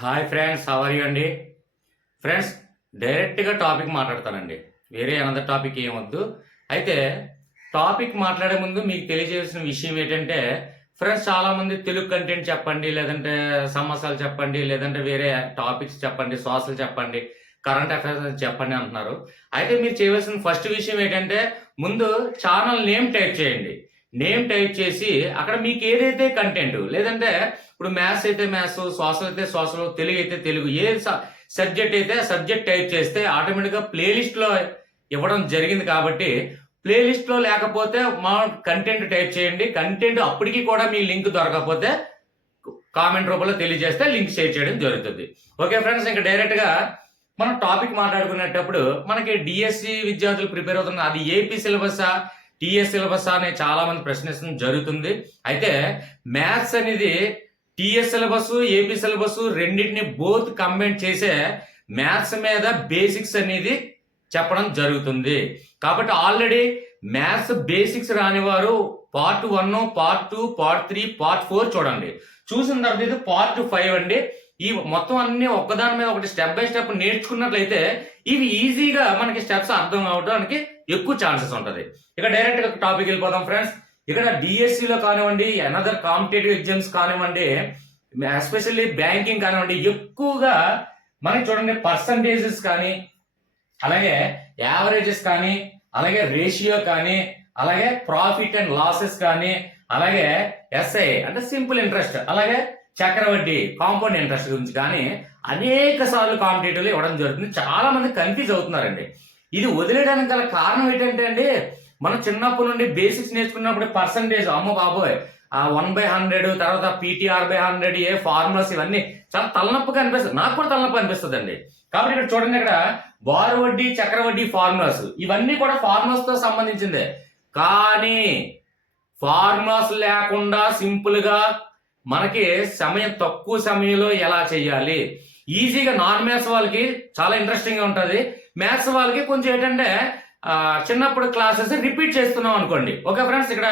Hi friends, how are you అండి? Friends, డైరెక్ట్గా topic మాట్లాడతానండి. వేరే అనదర్ టాపిక్ ఏమొద్దు. అయితే టాపిక్ మాట్లాడే ముందు మీకు తెలియజేసిన విషయం ఏంటంటే, ఫ్రెండ్స్ చాలామంది తెలుగు కంటెంట్ చెప్పండి, లేదంటే సమస్యలు చెప్పండి, లేదంటే వేరే టాపిక్స్ చెప్పండి, సోషల్ చెప్పండి, కరెంట్ అఫైర్స్ చెప్పండి అంటున్నారు. అయితే మీరు చేయవలసిన ఫస్ట్ విషయం ఏంటంటే, ముందు ఛానల్ నేమ్ టైప్ చేయండి. నేమ్ టైప్ చేసి అక్కడ మీకు ఏదైతే కంటెంట్, లేదంటే ఇప్పుడు మ్యాథ్స్ అయితే మ్యాథ్స్, సోషల్ అయితే సోషల్, తెలుగు అయితే తెలుగు, ఏ సబ్జెక్ట్ అయితే ఆ సబ్జెక్ట్ టైప్ చేస్తే ఆటోమేటిక్గా ప్లేలిస్ట్లో ఇవ్వడం జరిగింది. కాబట్టి ప్లేలిస్ట్లో లేకపోతే మా కంటెంట్ టైప్ చేయండి. కంటెంట్ అప్పటికి కూడా మీ లింక్ దొరకకపోతే కామెంట్ రూపంలో తెలియజేస్తే లింక్ షేర్ చేయడం జరుగుతుంది. ఓకే ఫ్రెండ్స్, ఇంకా డైరెక్ట్గా మనం టాపిక్ మాట్లాడుకునేటప్పుడు మనకి డిఎస్సి విద్యార్థులు ప్రిపేర్ అవుతున్నారు. అది ఏపీ సిలబసా, టీఎస్ సిలబసా అని చాలా మంది ప్రశ్నించడం జరుగుతుంది. అయితే మ్యాథ్స్ అనేది టీఎస్ సిలబస్, ఏపీ సిలబస్ రెండింటిని బోత్ కంబైన్ చేసే మ్యాథ్స్ మీద బేసిక్స్ అనేది చెప్పడం జరుగుతుంది. కాబట్టి ఆల్రెడీ మ్యాథ్స్ బేసిక్స్ రాని వారు పార్ట్ 1, పార్ట్ 2, పార్ట్ 3, పార్ట్ 4 చూడండి. చూసిన తర్వాత ఇది పార్ట్ 5 అండి. ఈ మొత్తం అన్ని ఒక్కదాని మీద ఒకటి స్టెప్ బై స్టెప్ నేర్చుకున్నట్లయితే ఇవి ఈజీగా మనకి స్టెప్స్ అర్థం అవడానికి ఎక్కువ ఛాన్సెస్ ఉంటుంది. ఇక డైరెక్ట్ గా టాపిక్ వెళ్ళిపోదాం ఫ్రెండ్స్. ఇక్కడ డిఎస్సిలో కానివ్వండి, అనదర్ కాంపిటేటివ్ ఎగ్జామ్స్ కానివ్వండి, ఎస్పెషల్లీ బ్యాంకింగ్ కానివ్వండి, ఎక్కువగా మనకి చూడండి పర్సంటేజెస్ కానీ, అలాగే యావరేజెస్ కానీ, అలాగే రేషియో కానీ, అలాగే ప్రాఫిట్ అండ్ లాసెస్ కానీ, అలాగే ఎస్ఐ అంటే సింపుల్ ఇంట్రెస్ట్, అలాగే చక్రవడ్డీ కాంపౌండ్ ఇంట్రెస్ట్ గురించి కానీ అనేక సార్లు కాంపిటేటివ్లు ఇవ్వడం జరుగుతుంది. చాలా మంది కన్ఫ్యూజ్ అవుతున్నారండి. ఇది వదిలేయడానికి గల కారణం ఏంటంటే అండి, మనం చిన్నప్పటి నుండి బేసిక్స్ నేర్చుకున్నప్పుడు పర్సంటేజ్ అమ్మ బాబోయ్, 1/100, తర్వాత PTR/100, ఏ ఫార్ములాస్, ఇవన్నీ చాలా తలనొప్పిగా అనిపిస్తుంది. నాకు కూడా తలనొప్పి అనిపిస్తుంది అండి. కాబట్టి ఇక్కడ చూడండి, ఇక్కడ బారు వడ్డీ, చక్రవడ్డీ ఫార్ములాస్ ఇవన్నీ కూడా ఫార్ములాస్ తో సంబంధించిందే. కానీ ఫార్ములాస్ లేకుండా సింపుల్ గా మనకి తక్కువ సమయంలో ఎలా చేయాలి, ఈజీగా నాన్ మ్యాథ్స్ వాళ్ళకి చాలా ఇంట్రెస్టింగ్ గా ఉంటుంది. మ్యాథ్స్ వాళ్ళకి కొంచెం ఏంటంటే చిన్నప్పుడు క్లాసెస్ రిపీట్ చేస్తున్నాం అనుకోండి. ఓకే ఫ్రెండ్స్, ఇక్కడ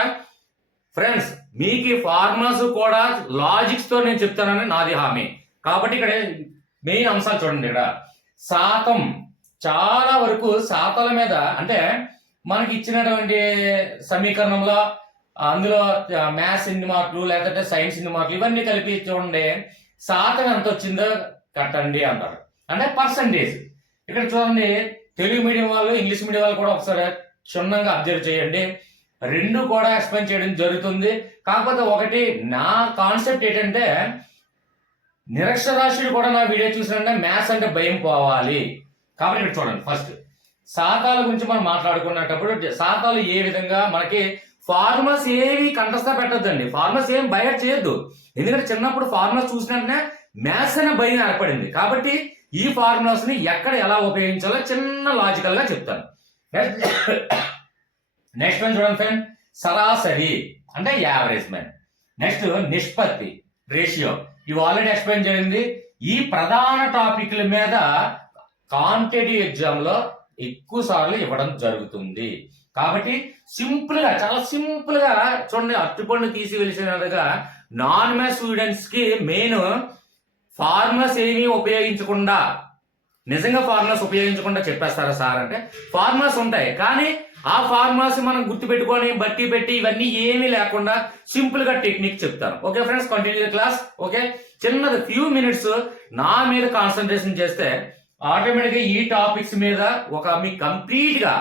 ఫ్రెండ్స్ మీకు ఫార్ములాస్ కూడా లాజిక్స్ తో నేను చెప్తానని నాది హామీ. కాబట్టి ఇక్కడ మెయిన్ అంశాలు చూడండి. ఇక్కడ శాతం, చాలా వరకు శాతాల మీద అంటే మనకి ఇచ్చినటువంటి సమీకరణంలో అందులో మ్యాథ్స్ ఎన్ని మార్కులు, లేకపోతే సైన్స్ ఎన్ని మార్కులు, ఇవన్నీ కలిపి చూడండి శాతం ఎంత వచ్చిందో కట్టండి అంటారు, అంటే పర్సంటేజ్. ఇక్కడ చూడండి తెలుగు మీడియం వాళ్ళు, ఇంగ్లీష్ మీడియం వాళ్ళు కూడా ఒకసారి క్షుణ్ణంగా అబ్జర్వ్ చేయండి. రెండు కూడా ఎక్స్ప్లెయిన్ చేయడం జరుగుతుంది. కాకపోతే ఒకటి నా కాన్సెప్ట్ ఏంటంటే, నిరక్షరాస్యుడు కూడా నా వీడియో చూసినంటే మ్యాథ్స్ అంటే భయం పోవాలి. కాబట్టి ఇక్కడ చూడండి, ఫస్ట్ శాతాల గురించి మనం మాట్లాడుకున్నప్పుడు శాతాలు ఏ విధంగా మనకి ఫార్ములాస్ ఏవి కంటస్థ పెట్టద్దండి. ఫార్ములాస్ ఏం బయట చేయొద్దు. ఎందుకంటే చిన్నప్పుడు ఫార్ములాస్ చూసినట్టే మ్యాథ్స్ అనే భయం ఏర్పడింది. కాబట్టి ఈ ఫార్ములాస్ ని ఎక్కడ ఎలా ఉపయోగించాలో చిన్న లాజికల్ గా చెప్తాను. నెక్స్ట్ వన్ చూడండి ఫ్రెండ్, సరాసరి అంటే యావరేజ్ మ్యాన్. నెక్స్ట్ నిష్పత్తి, రేషియో, ఇవి ఆల్రెడీ ఎక్స్ప్లెయిన్ చేయండి. ఈ ప్రధాన టాపిక్ల మీద కాంపిటేటివ్ ఎగ్జామ్ లో ఎక్కువ సార్లు ఇవ్వడం జరుగుతుంది. కాబట్టి సింపుల్ గా, చాలా సింపుల్ గా చూడండి, అట్టుపండు తీసి వెలిసినట్టుగా నాన్ మ్యాథ్స్ స్టూడెంట్స్ కి మెయిన్ ఫార్ములాస్ ఏమీ ఉపయోగించకుండా, నిజంగా ఫార్ములాస్ ఉపయోగించకుండా చెప్పేస్తారా సార్ అంటే, ఫార్ములాస్ ఉంటాయి కానీ ఆ ఫార్ములాస్ మనం గుర్తు పెట్టుకొని బట్టి పెట్టి ఇవన్నీ ఏమీ లేకుండా సింపుల్ గా టెక్నిక్ చెప్తాను. Okay friends, continue class. Okay, చిన్నది ఫ్యూ మినిట్స్ నా మీద కాన్సన్ట్రేషన్ చేస్తే ఆటోమేటిక్ గా ఈ టాపిక్స్ మీద మీకు కంప్లీట్ గా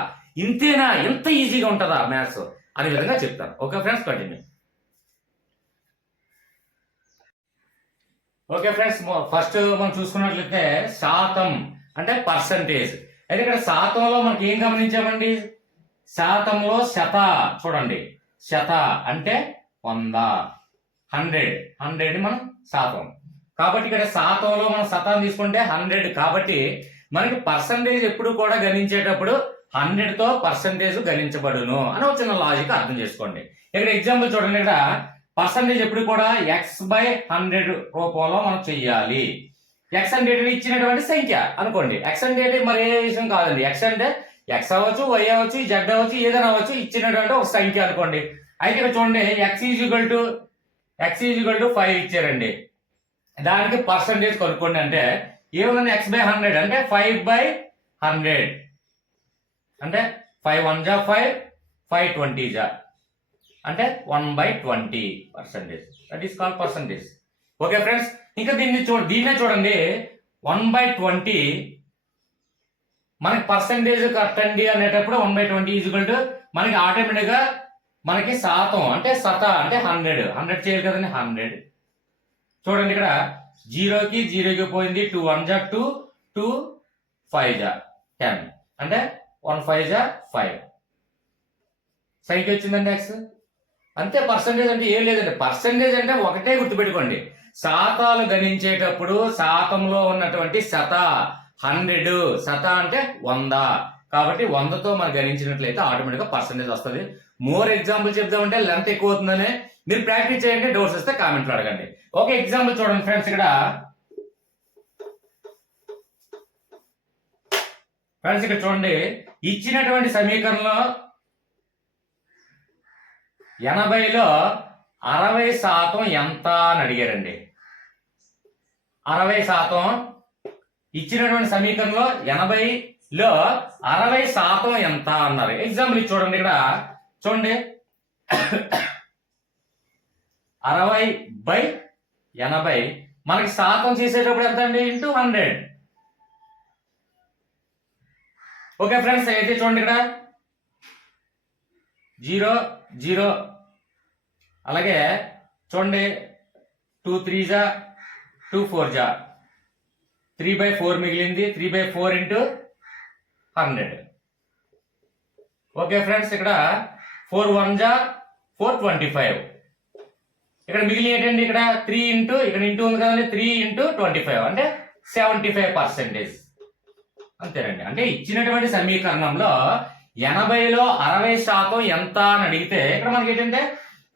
ఇంతేనా, ఎంత ఈజీగా ఉంటుందా మ్యాథ్స్ అనే విధంగా చెప్తాను. Okay friends, continue. Okay friends, first మనం చూసుకున్నట్లయితే శాతం అంటే పర్సంటేజ్. అయితే ఇక్కడ శాతంలో మనకి ఏం గమనించామండి, శాతంలో శత చూడండి, శత అంటే 100, 100 మనం శాతం. కాబట్టి ఇక్కడ శాతంలో మనం శతాన్ని తీసుకుంటే 100. కాబట్టి మనకి పర్సంటేజ్ ఎప్పుడు కూడా గణించేటప్పుడు 100 తో పర్సంటేజ్ గణించబడును అని ఒక చిన్న లాజిక్ అర్థం చేసుకోండి. ఇక్కడ ఎగ్జాంపుల్ చూడండి, ఇక్కడ పర్సంటేజ్ ఎప్పుడు కూడా x/100 రూపంలో మనం చెయ్యాలి. ఎక్స్ అంటే ఇచ్చినటువంటి సంఖ్య అనుకోండి. ఎక్స్ అంటే మరి ఏ విషయం కాదండి. ఎక్స్ అంటే ఎక్స్ అవ్వచ్చు, వై అవ్వచ్చు, జెడ్ అవ్వచ్చు, ఏదైనా అవ్వచ్చు, ఇచ్చినటువంటి ఒక సంఖ్య అనుకోండి. అయితే ఇక్కడ చూడండి x ఈజ్ ఈక్వల్ టు 5 ఇచ్చారండి. దానికి పర్సంటేజ్ కనుక్కోండి అంటే ఏముందండి x/100 అంటే 5/100 అంటే 5 1 జా 5 5 20 జా అంటే 1/20%. That is called percentage. Okay friends, ఇంకా దీన్నే చూడండి 1/20 మనకి పర్సంటేజ్ కట్టండి అనేటప్పుడు 1/20 ఈజ్వల్ టు మనకి ఆటోమేటిక్గా మనకి శాతం అంటే శత అంటే 100 చేయాలి కదండి. 100 చూడండి ఇక్కడ 0కి 0కి పోయింది 2 1 జా 2 2 5 జా 10 అంటే 1 5 జా 5 సంఖ్య వచ్చిందండి x. అంతే. పర్సంటేజ్ అంటే ఏం లేదండి. పర్సంటేజ్ అంటే ఒకటే గుర్తుపెట్టుకోండి, శాతాలు గణించేటప్పుడు శాతంలో ఉన్నటువంటి శత 100 శత అంటే 100 కాబట్టి 100తో మనం గణించినట్లయితే ఆటోమేటిక్గా పర్సంటేజ్ వస్తుంది. మోర్ ఎగ్జాంపుల్ చెప్దామంటే లెంత్ ఎక్కువ అవుతుందని మీరు ప్రాక్టీస్ చేయండి. డౌట్స్ వస్తే కామెంట్లో అడగండి. ఒక ఎగ్జాంపుల్ చూడండి ఫ్రెండ్స్, ఇక్కడ చూడండి ఇచ్చినటువంటి సమీకరణంలో 80లో 60% ఎంత అని అడిగారండి. 60% ఇచ్చినటువంటి సమీకరణంలో 80లో 60% ఎంత అన్నారు. ఎగ్జాంపుల్ ఇది చూడండి. ఇక్కడ చూడండి 60/80 మనకి శాతం చేసేటప్పుడు ఎంత అండి ఇంటూ 100. ఓకే ఫ్రెండ్స్, అయితే చూడండి ఇక్కడ 0 0 అలాగే చూడండి 2 3 జా 2 4 జా 3/4 మిగిలింది. 3/4 ఇంటూ 100. ఓకే ఫ్రెండ్స్, ఇక్కడ 4 1 జా 4 25 ఇక్కడ మిగిలిన ఏంటండి ఇక్కడ 3 ఇంటూ ఇక్కడ ఇంటూ ఉంది కదండి 3 ఇంటూ 25 అంటే 75%. అంతేనండి. అంటే ఇచ్చినటువంటి సమీకరణంలో 80లో 60% ఎంత అని అడిగితే ఇక్కడ మనకి ఏంటంటే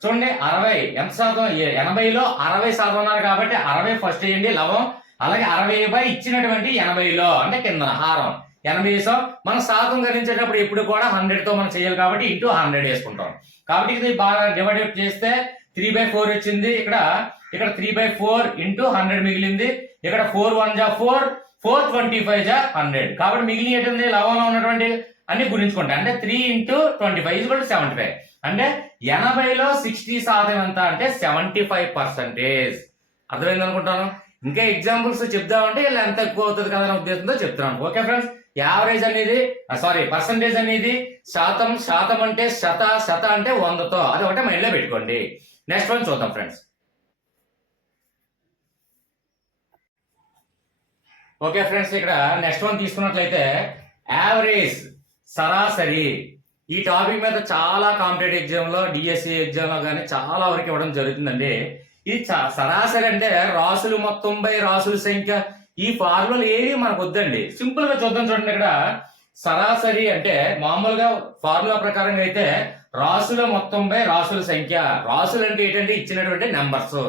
చూడండి 60 ఎంత శాతం 80లో 60% అన్నారు కాబట్టి 60 ఫస్ట్ వేయండి లవం. అలాగే 60 ఇచ్చినటువంటి 80లో అంటే కింద హారం 80 మనం శాతం గణించేటప్పుడు ఎప్పుడు కూడా 100తో మనం చేయాలి కాబట్టి ఇంటూ 100 వేసుకుంటాం. కాబట్టి ఇది బాగా డివైడ్ చేస్తే 3/4 వచ్చింది. ఇక్కడ 3/4 ఇంటూ 100 మిగిలింది. ఇక్కడ 4 1 జా 4 4 25 జా 100 కాబట్టి మిగిలిన ఏంటంటే లవంలో ఉన్నటువంటి అన్ని గుణించుకుంటాయి. అంటే 3 ఇంటూ 25 = 75 అంటే 80లో 60% ఎంత అంటే 75%. అర్థమైంది అనుకుంటాను. ఇంకా ఎగ్జాంపుల్స్ చెప్దామంటే ఇలా ఎంత ఎక్కువ అవుతుంది కదా అనే ఉద్దేశంతో చెప్తున్నాను. ఓకే ఫ్రెండ్స్, యావరేజ్ అనేది పర్సంటేజ్ అనేది శాతం అంటే శత అంటే 100తో, అది ఒకటే మైండ్లో పెట్టుకోండి. నెక్స్ట్ వన్ చూద్దాం ఫ్రెండ్స్. ఓకే ఫ్రెండ్స్, ఇక్కడ నెక్స్ట్ వన్ తీసుకున్నట్లయితే యావరేజ్ సరాసరి. ఈ టాపిక్ మీద చాలా కాంపిటేటివ్ ఎగ్జామ్లో డిఎస్సి ఎగ్జామ్లో కానీ చాలా వరకు ఇవ్వడం జరుగుతుందండి. ఇది సరాసరి అంటే రాసులు మొత్తం బై రాసుల సంఖ్య. ఈ ఫార్ములాలు ఏవి మనకు వద్దండి. సింపుల్ గా చూద్దాం. చూడండి ఇక్కడ సరాసరి అంటే మామూలుగా ఫార్ములా ప్రకారంగా అయితే రాసుల మొత్తం బై రాసుల సంఖ్య. రాసులు అంటే ఏంటంటే ఇచ్చినటువంటి నెంబర్స్.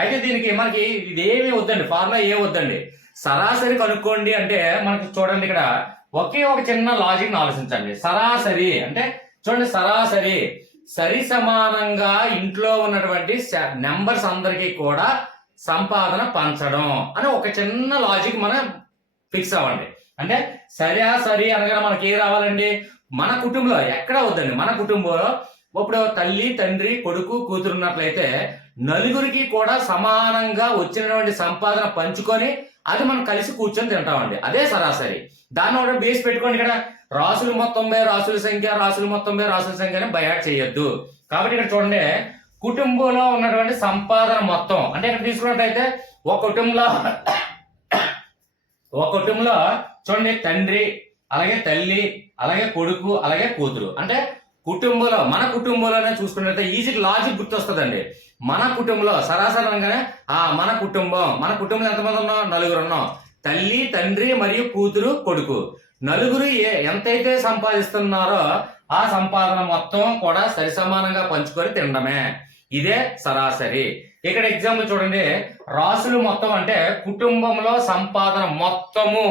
అయితే దీనికి మనకి ఇదేమీ వద్దండి, ఫార్ములా ఏ వద్దండి. సరాసరి కనుక్కోండి అంటే మనకి చూడండి ఇక్కడ ఒకే ఒక చిన్న లాజిక్ ఆలోచించండి. సరాసరి అంటే చూడండి సరాసరి సరి సమానంగా ఇంట్లో ఉన్నటువంటి నెంబర్స్ అందరికీ కూడా సంపాదన పంచడం అని ఒక చిన్న లాజిక్ మనం ఫిక్స్ అవ్వండి. అంటే సరి అనగా మనకి ఏ రావాలండి, మన కుటుంబంలో ఎక్కడ వద్దండి, మన కుటుంబంలో ఇప్పుడు తల్లి తండ్రి కొడుకు కూతురు ఉన్నట్లయితే నలుగురికి కూడా సమానంగా వచ్చినటువంటి సంపాదన పంచుకొని అది మనం కలిసి కూర్చొని తింటామండి. అదే సరాసరి. దాన్ని ఒకటి బేస్ పెట్టుకోండి. ఇక్కడ రాసులు మొత్తం బై రాసుల సంఖ్య అని బయాట్ చేయొద్దు. కాబట్టి ఇక్కడ చూడండి కుటుంబంలో ఉన్నటువంటి సంపాదన మొత్తం అంటే ఇక్కడ తీసుకున్నట్టయితే ఒక కుటుంబంలో చూడండి తండ్రి అలాగే తల్లి అలాగే కొడుకు అలాగే కూతురు. అంటే కుటుంబంలో మన కుటుంబంలోనే చూసుకున్నట్లయితే ఈజీ లాజిక్ గుర్తొస్తుందండి. మన కుటుంబంలో సరాసరి అనగానే మన కుటుంబంలో ఎంతమంది ఉన్నాం, నలుగురు ఉన్నాం. తల్లి తండ్రి మరియు కూతురు కొడుకు నలుగురు ఎంతైతే సంపాదిస్తున్నారో ఆ సంపాదన మొత్తం కూడా సరి సమానంగా పంచుకొని తినడమే. ఇదే సరాసరి. ఇక్కడ ఎగ్జాంపుల్ చూడండి, రాసులు మొత్తం అంటే కుటుంబంలో సంపాదన మొత్తము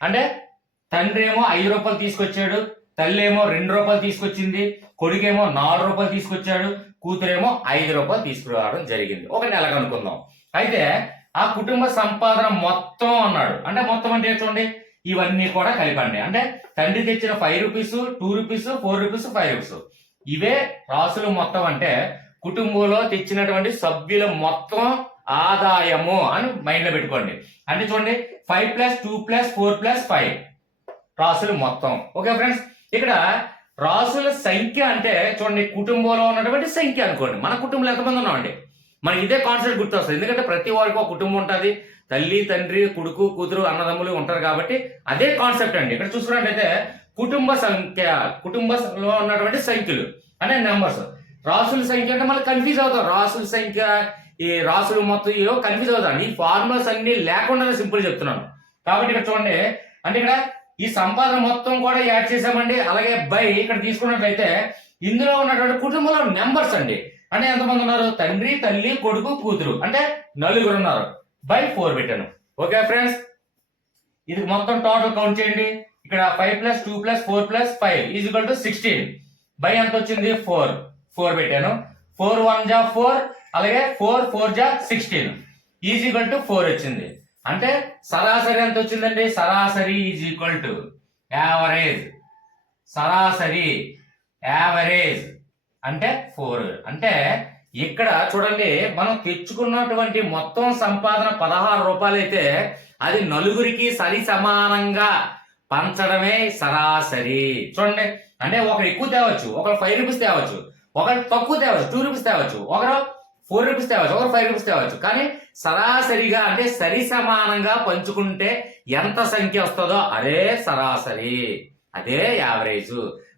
అంటే తండ్రి ఏమో 5 రూపాయలు తీసుకొచ్చాడు, తల్లి ఏమో 2 రూపాయలు తీసుకొచ్చింది, కొడుకేమో 4 రూపాయలు తీసుకొచ్చాడు, కూతురేమో 5 రూపాయలు తీసుకురావడం జరిగింది. ఒక నెలకు అనుకుందాం. అయితే ఆ కుటుంబ సంపాదన మొత్తం అన్నాడు. అంటే మొత్తం అంటే చూడండి, ఇవన్నీ కూడా కలిపండి. అంటే తండ్రి తెచ్చిన 5 రూపీస్, 2 రూపీస్, 4 రూపీస్, 5 రూపీస్, ఇవే రాసులు మొత్తం. అంటే కుటుంబంలో తెచ్చినటువంటి సభ్యుల మొత్తం ఆదాయము అని మైండ్ లో పెట్టుకోండి. అంటే చూడండి 5 + 2 + 4 + 5 రాసులు మొత్తం. ఓకే ఫ్రెండ్స్, ఇక్కడ రాసుల సంఖ్య అంటే చూడండి కుటుంబంలో ఉన్నటువంటి సంఖ్య అనుకోండి. మన కుటుంబంలో ఎంతమంది ఉన్నామండి, మనకి ఇదే కాన్సెప్ట్ గుర్తొస్తుంది. ఎందుకంటే ప్రతి వారికి ఒక కుటుంబం ఉంటుంది, తల్లి తండ్రి కొడుకు కూతురు అన్నదమ్ములు ఉంటారు కాబట్టి అదే కాన్సెప్ట్ అండి. ఇక్కడ చూసుకున్నట్లయితే కుటుంబ సంఖ్య, కుటుంబంలో ఉన్నటువంటి సంఖ్యలు అంటే నెంబర్స్. రాసుల సంఖ్య అంటే మళ్ళీ కన్ఫ్యూజ్ అవుతాం. రాసుల సంఖ్య, ఈ రాసులు మొత్తం ఏవో కన్ఫ్యూజ్ అవుతాను. ఈ ఫార్ములాస్ అన్ని లేకుండానే సింపుల్ చెప్తున్నాను. కాబట్టి ఇక్కడ చూడండి, అంటే ఇక్కడ ఈ సంపాదన మొత్తం కూడా యాడ్ చేసామండి. అలాగే బై ఇక్కడ తీసుకున్నట్లయితే ఇందులో ఉన్నటువంటి కుటుంబంలో నెంబర్స్ అండి. అంటే ఎంతమంది ఉన్నారు, తండ్రి తల్లి కొడుకు కూతురు అంటే 4 ఉన్నారు. బై 4 పెట్టాను. ఓకే ఫ్రెండ్స్, ఇది మొత్తం టోటల్ కౌంట్ చేయండి. ఇక్కడ 5 + 2 + 4 + 5 = 16. బై ఎంత వచ్చింది, 4 పెట్టాను. 4 × 1 = 4, అలాగే 4 × 4 = 16 = 4 వచ్చింది. అంటే సరాసరి ఎంత వచ్చిందండి, సరాసరి యావరేజ్. సరాసరి యావరేజ్ అంటే 4. అంటే ఇక్కడ చూడండి, మనం తెచ్చుకున్నటువంటి మొత్తం సంపాదన 16 రూపాయలు అయితే అది నలుగురికి సరి సమానంగా పంచడమే సరాసరి. చూడండి, అంటే ఒకరు ఎక్కువ తేవచ్చు, ఒకరు 5 రూపీస్ తేవచ్చు, ఒకరు తక్కువ తేవచ్చు, 2 రూపీస్ తేవచ్చు, ఒకరు 4 రూపీస్ తేవచ్చు, ఒకరు 5 రూపీస్ తేవచ్చు. కానీ సరాసరిగా అంటే సరి సమానంగా పంచుకుంటే ఎంత సంఖ్య వస్తుందో అదే సరాసరి, అదే యావరేజ్.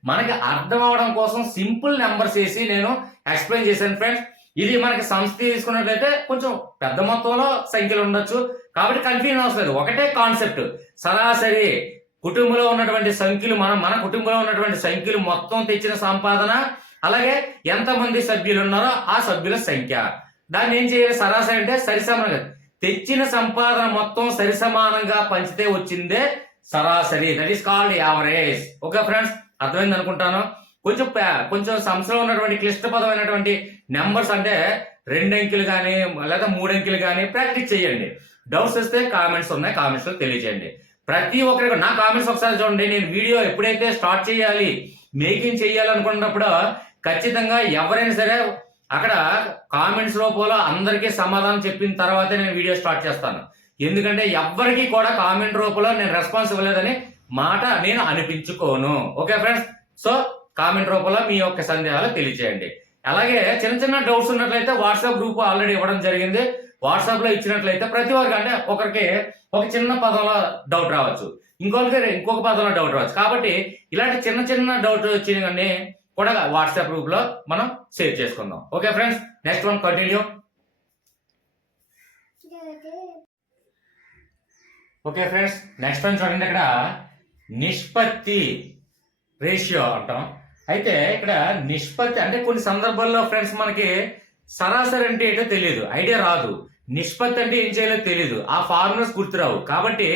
మనకి అర్థం అవడం కోసం సింపుల్ నెంబర్స్ వేసి నేను ఎక్స్ప్లెయిన్ చేశాను ఫ్రెండ్స్. ఇది మనకి సంస్థ తీసుకున్నట్లయితే కొంచెం పెద్ద మొత్తంలో సంఖ్యలు ఉండొచ్చు, కాబట్టి కన్ఫ్యూజన్ అవసరం లేదు. ఒకటే కాన్సెప్ట్, సరాసరి కుటుంబంలో ఉన్నటువంటి సంఖ్యలు, మన కుటుంబంలో ఉన్నటువంటి సంఖ్యలు మొత్తం తెచ్చిన సంపాదన, అలాగే ఎంతమంది సభ్యులు ఉన్నారో ఆ సభ్యుల సంఖ్య. దాన్ని ఏం చేయాలి, సరాసరి అంటే సరిసమానంగా తెచ్చిన సంపాదన మొత్తం సరిసమానంగా పంచితే వచ్చిందే సరాసరి. That is called average. Okay friends, అర్థమైంది అనుకుంటాను. కొంచెం సంస్థలో ఉన్నటువంటి క్లిష్టపదమైనటువంటి నెంబర్స్ అంటే 2 అంకెలు కానీ లేదా 3 అంకెలు కానీ ప్రాక్టీస్ చేయండి. డౌట్స్ వస్తే కామెంట్స్ ఉన్నాయి, కామెంట్స్ లో తెలియజేయండి. ప్రతి ఒక్కరికి నా కామెంట్స్ ఒకసారి చూడండి. నేను వీడియో ఎప్పుడైతే స్టార్ట్ చేయాలి, మేకింగ్ చేయాలనుకున్నప్పుడు ఖచ్చితంగా ఎవరైనా సరే అక్కడ కామెంట్స్ రూపంలో అందరికీ సమాధానం చెప్పిన తర్వాతే నేను వీడియో స్టార్ట్ చేస్తాను. ఎందుకంటే ఎవరికి కూడా కామెంట్ రూపంలో నేను రెస్పాన్స్ ఇవ్వలేదని మాట నేను అనిపించుకోను. ఓకే ఫ్రెండ్స్, సో కామెంట్ రూపంలో మీ యొక్క సందేహాలు తెలియజేయండి. అలాగే చిన్న చిన్న డౌట్స్ ఉన్నట్లయితే వాట్సాప్ గ్రూప్ ఆల్రెడీ ఇవ్వడం జరిగింది. వాట్సాప్ లో ఇచ్చినట్లయితే ప్రతి ఒక్కరికి, అంటే ఒకరికి ఒక చిన్న పదంలో డౌట్ రావచ్చు, ఇంకొకరికి ఇంకొక పదంలో డౌట్ రావచ్చు. కాబట్టి ఇలాంటి చిన్న చిన్న డౌట్ వచ్చిన కూడా వాట్సాప్ గ్రూప్ లో మనం షేర్ చేసుకుందాం. Okay friends, next one continue. Okay friends, next one చూడండి. ఇక్కడ నిష్పత్తి, రేషియో అంటాం. అయితే ఇక్కడ నిష్పత్తి అంటే కొన్ని సందర్భాల్లో ఫ్రెండ్స్ మనకి సరాసరి అంటే ఏంటో తెలియదు, ఐడియా రాదు. నిష్పత్తి అంటే ఏం చేయాలో తెలియదు, ఆ ఫార్ములాస్ గుర్తురావు. కాబట్టి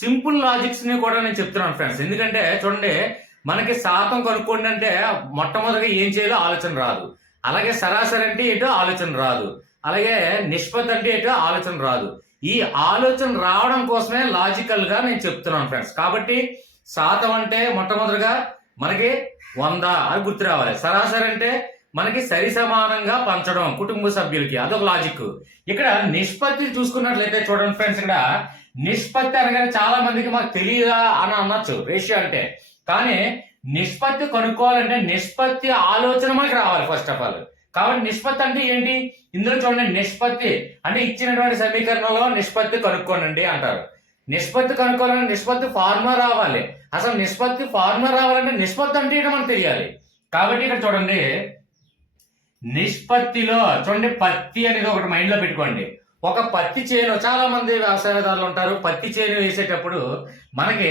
సింపుల్ లాజిక్స్ ని కూడా నేను చెప్తున్నాను ఫ్రెండ్స్. ఎందుకంటే చూడండి, మనకి శాతం కనుక్కోండి అంటే మొట్టమొదటిగా ఏం చేయాలో ఆలోచన రాదు, అలాగే సరాసరి అంటే ఏంటో ఆలోచన రాదు, అలాగే నిష్పత్తి అంటే ఏంటో ఆలోచన రాదు. ఈ ఆలోచన రావడం కోసమే లాజికల్ గా నేను చెప్తున్నాను ఫ్రెండ్స్. కాబట్టి శాతం అంటే మొట్టమొదటిగా మనకి 100 అది గుర్తు రావాలి. సరాసరి అంటే మనకి సరి సమానంగా పంచడం కుటుంబ సభ్యులకి, అదొక లాజిక్. ఇక్కడ నిష్పత్తి చూసుకున్నట్లయితే చూడండి ఫ్రెండ్స్, ఇక్కడ నిష్పత్తి అనగానే చాలా మందికి మాకు తెలియదా అని అనొచ్చు రేషియో అంటే. కానీ నిష్పత్తి కనుక్కోవాలంటే నిష్పత్తి ఆలోచన మనకి రావాలి ఫస్ట్ ఆఫ్ ఆల్. కాబట్టి నిష్పత్తి అంటే ఏంటి, ఇందులో చూడండి, నిష్పత్తి అంటే ఇచ్చినటువంటి సమీకరణంలో నిష్పత్తి కనుక్కోనండి అంటారు. నిష్పత్తి కనుక్కోవాలంటే నిష్పత్తి ఫార్ములా రావాలి. అసలు నిష్పత్తి ఫార్ములా రావాలంటే నిష్పత్తి అంటే ఏంటో మనకు తెలియాలి. కాబట్టి ఇక్కడ చూడండి, నిష్పత్తిలో చూడండి, పత్తి అనేది ఒకటి మైండ్ లో పెట్టుకోండి. ఒక పత్తి చేను, చాలా మంది వ్యవసాయదారులు ఉంటారు, పత్తి చేను వేసేటప్పుడు మనకి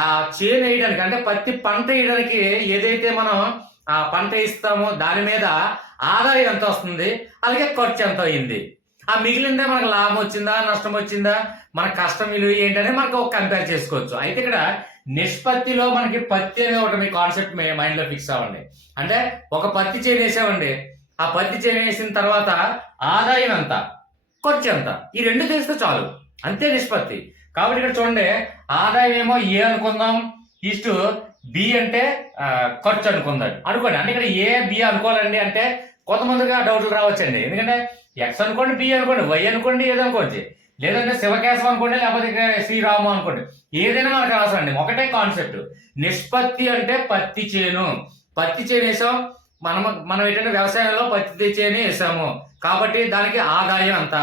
ఆ చేను వేయడానికి అంటే పత్తి పంట వేయడానికి ఏదైతే మనం ఆ పంట ఇస్తామో దాని మీద ఆదాయం ఎంత వస్తుంది, అలాగే ఖర్చు ఎంత అయింది, ఆ మిగిలిందే మనకు లాభం వచ్చిందా నష్టం వచ్చిందా, మన కష్టం విలువ ఏంటనే మనకు కంపేర్ చేసుకోవచ్చు. అయితే ఇక్కడ నిష్పత్తిలో మనకి పత్తి అనే ఒకటి మీ కాన్సెప్ట్ మైండ్ లో ఫిక్స్ అవ్వండి. అంటే ఒక పత్తి చేను వేసామండి, ఆ పత్తి చేను వేసిన తర్వాత ఆదాయం ఎంత, ఖర్చు ఎంత, ఈ రెండు తెలిస్తే చాలు, అంతే నిష్పత్తి. కాబట్టి ఇక్కడ చూడండి, ఆదాయం ఏమో ఏ అనుకుందాం, ఇష్టు బి అంటే ఖర్చు అనుకుందాం అనుకోండి. అంటే ఇక్కడ ఏ బి అనుకోవాలండి అంటే కొంతమందిగా డౌట్లు రావచ్చండి. ఎందుకంటే ఎక్స్ అనుకోండి, బి అనుకోండి, వై అనుకోండి, ఏదో అనుకోవచ్చు, లేదంటే శివకేశం అనుకోండి, లేకపోతే శ్రీరాము అనుకోండి, ఏదైనా మనకు అవసరం అండి. ఒకటే కాన్సెప్ట్, నిష్పత్తి అంటే పత్తి చేను వేసాం మనం ఏంటంటే వ్యవసాయంలో పత్తి చేను వేసాము కాబట్టి దానికి ఆదాయం ఎంత,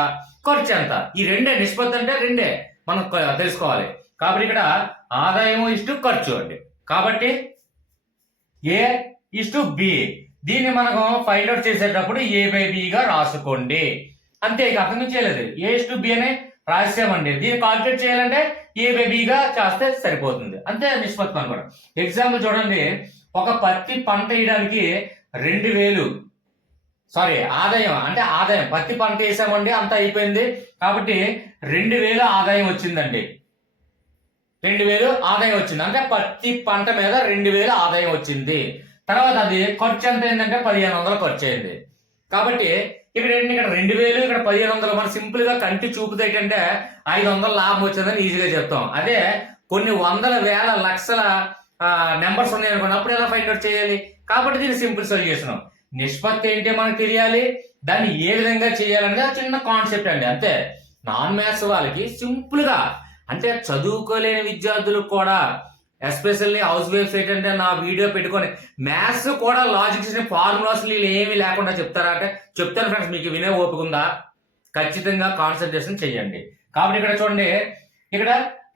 ఖర్చు ఎంత, ఈ రెండే నిష్పత్తి అంటే రెండే మనం తెలుసుకోవాలి. కాబట్టి ఇక్కడ ఆదాయము ఇష్టు ఖర్చు అండి. కాబట్టి ఏ ఇష్టు బి, దీన్ని మనకు ఫైండ్ అవుట్ చేసేటప్పుడు ఏ బై బిగా రాసుకోండి, అంతే, ఇక అర్థం చేయలేదు. ఏ ఇష్టు బి అని రాసామండి, దీన్ని కాల్కులేట్ చేయాలంటే ఏ బై బిగా చేస్తే సరిపోతుంది, అంతే నిష్పత్తి అనుకోండి. ఎగ్జాంపుల్ చూడండి, ఒక పత్తి పంట వేయడానికి 2000, ఆదాయం పత్తి పంట వేసామండి, అంత అయిపోయింది కాబట్టి 2000 ఆదాయం వచ్చిందండి. 2000 ఆదాయం వచ్చింది అంటే పత్తి పంట మీద 2000 ఆదాయం వచ్చింది. తర్వాత అది ఖర్చు ఎంత అయిందంటే 1500 ఖర్చు అయింది. కాబట్టి ఇక్కడ ఏంటంటే ఇక్కడ 2000 ఇక్కడ 1500, మనం సింపుల్ గా కంటి చూపుతో ఏంటంటే 500 లాభం వచ్చిందని ఈజీగా చెప్తాం. అదే కొన్ని వందల వేల లక్షల నెంబర్స్ ఉన్నాయి అనుకోండి, అప్పుడు ఎలా ఫైండ్ అవుట్ చేయాలి? కాబట్టి దీన్ని సింపుల్ సొల్యూషన్, నిష్పత్తి ఏంటి మనకు తెలియాలి, దాన్ని ఏ విధంగా చేయాలనేది చిన్న కాన్సెప్ట్ అండి, అంతే. నాన్ మ్యాథ్స్ వాళ్ళకి సింపుల్ గా, అంటే చదువుకోలేని విద్యార్థులకు కూడా, ఎస్పెషల్లీ హౌస్ వైఫ్స్ ఏంటంటే నా వీడియో పెట్టుకొని మ్యాథ్స్ కూడా లాజిక్స్ ఫార్ములాస్ ఏమీ లేకుండా చెప్తారా అంటే చెప్తాను ఫ్రెండ్స్, మీకు వినే ఓపిక ఉందా? ఖచ్చితంగా కాన్సన్ట్రేషన్ చెయ్యండి. కాబట్టి ఇక్కడ చూడండి, ఇక్కడ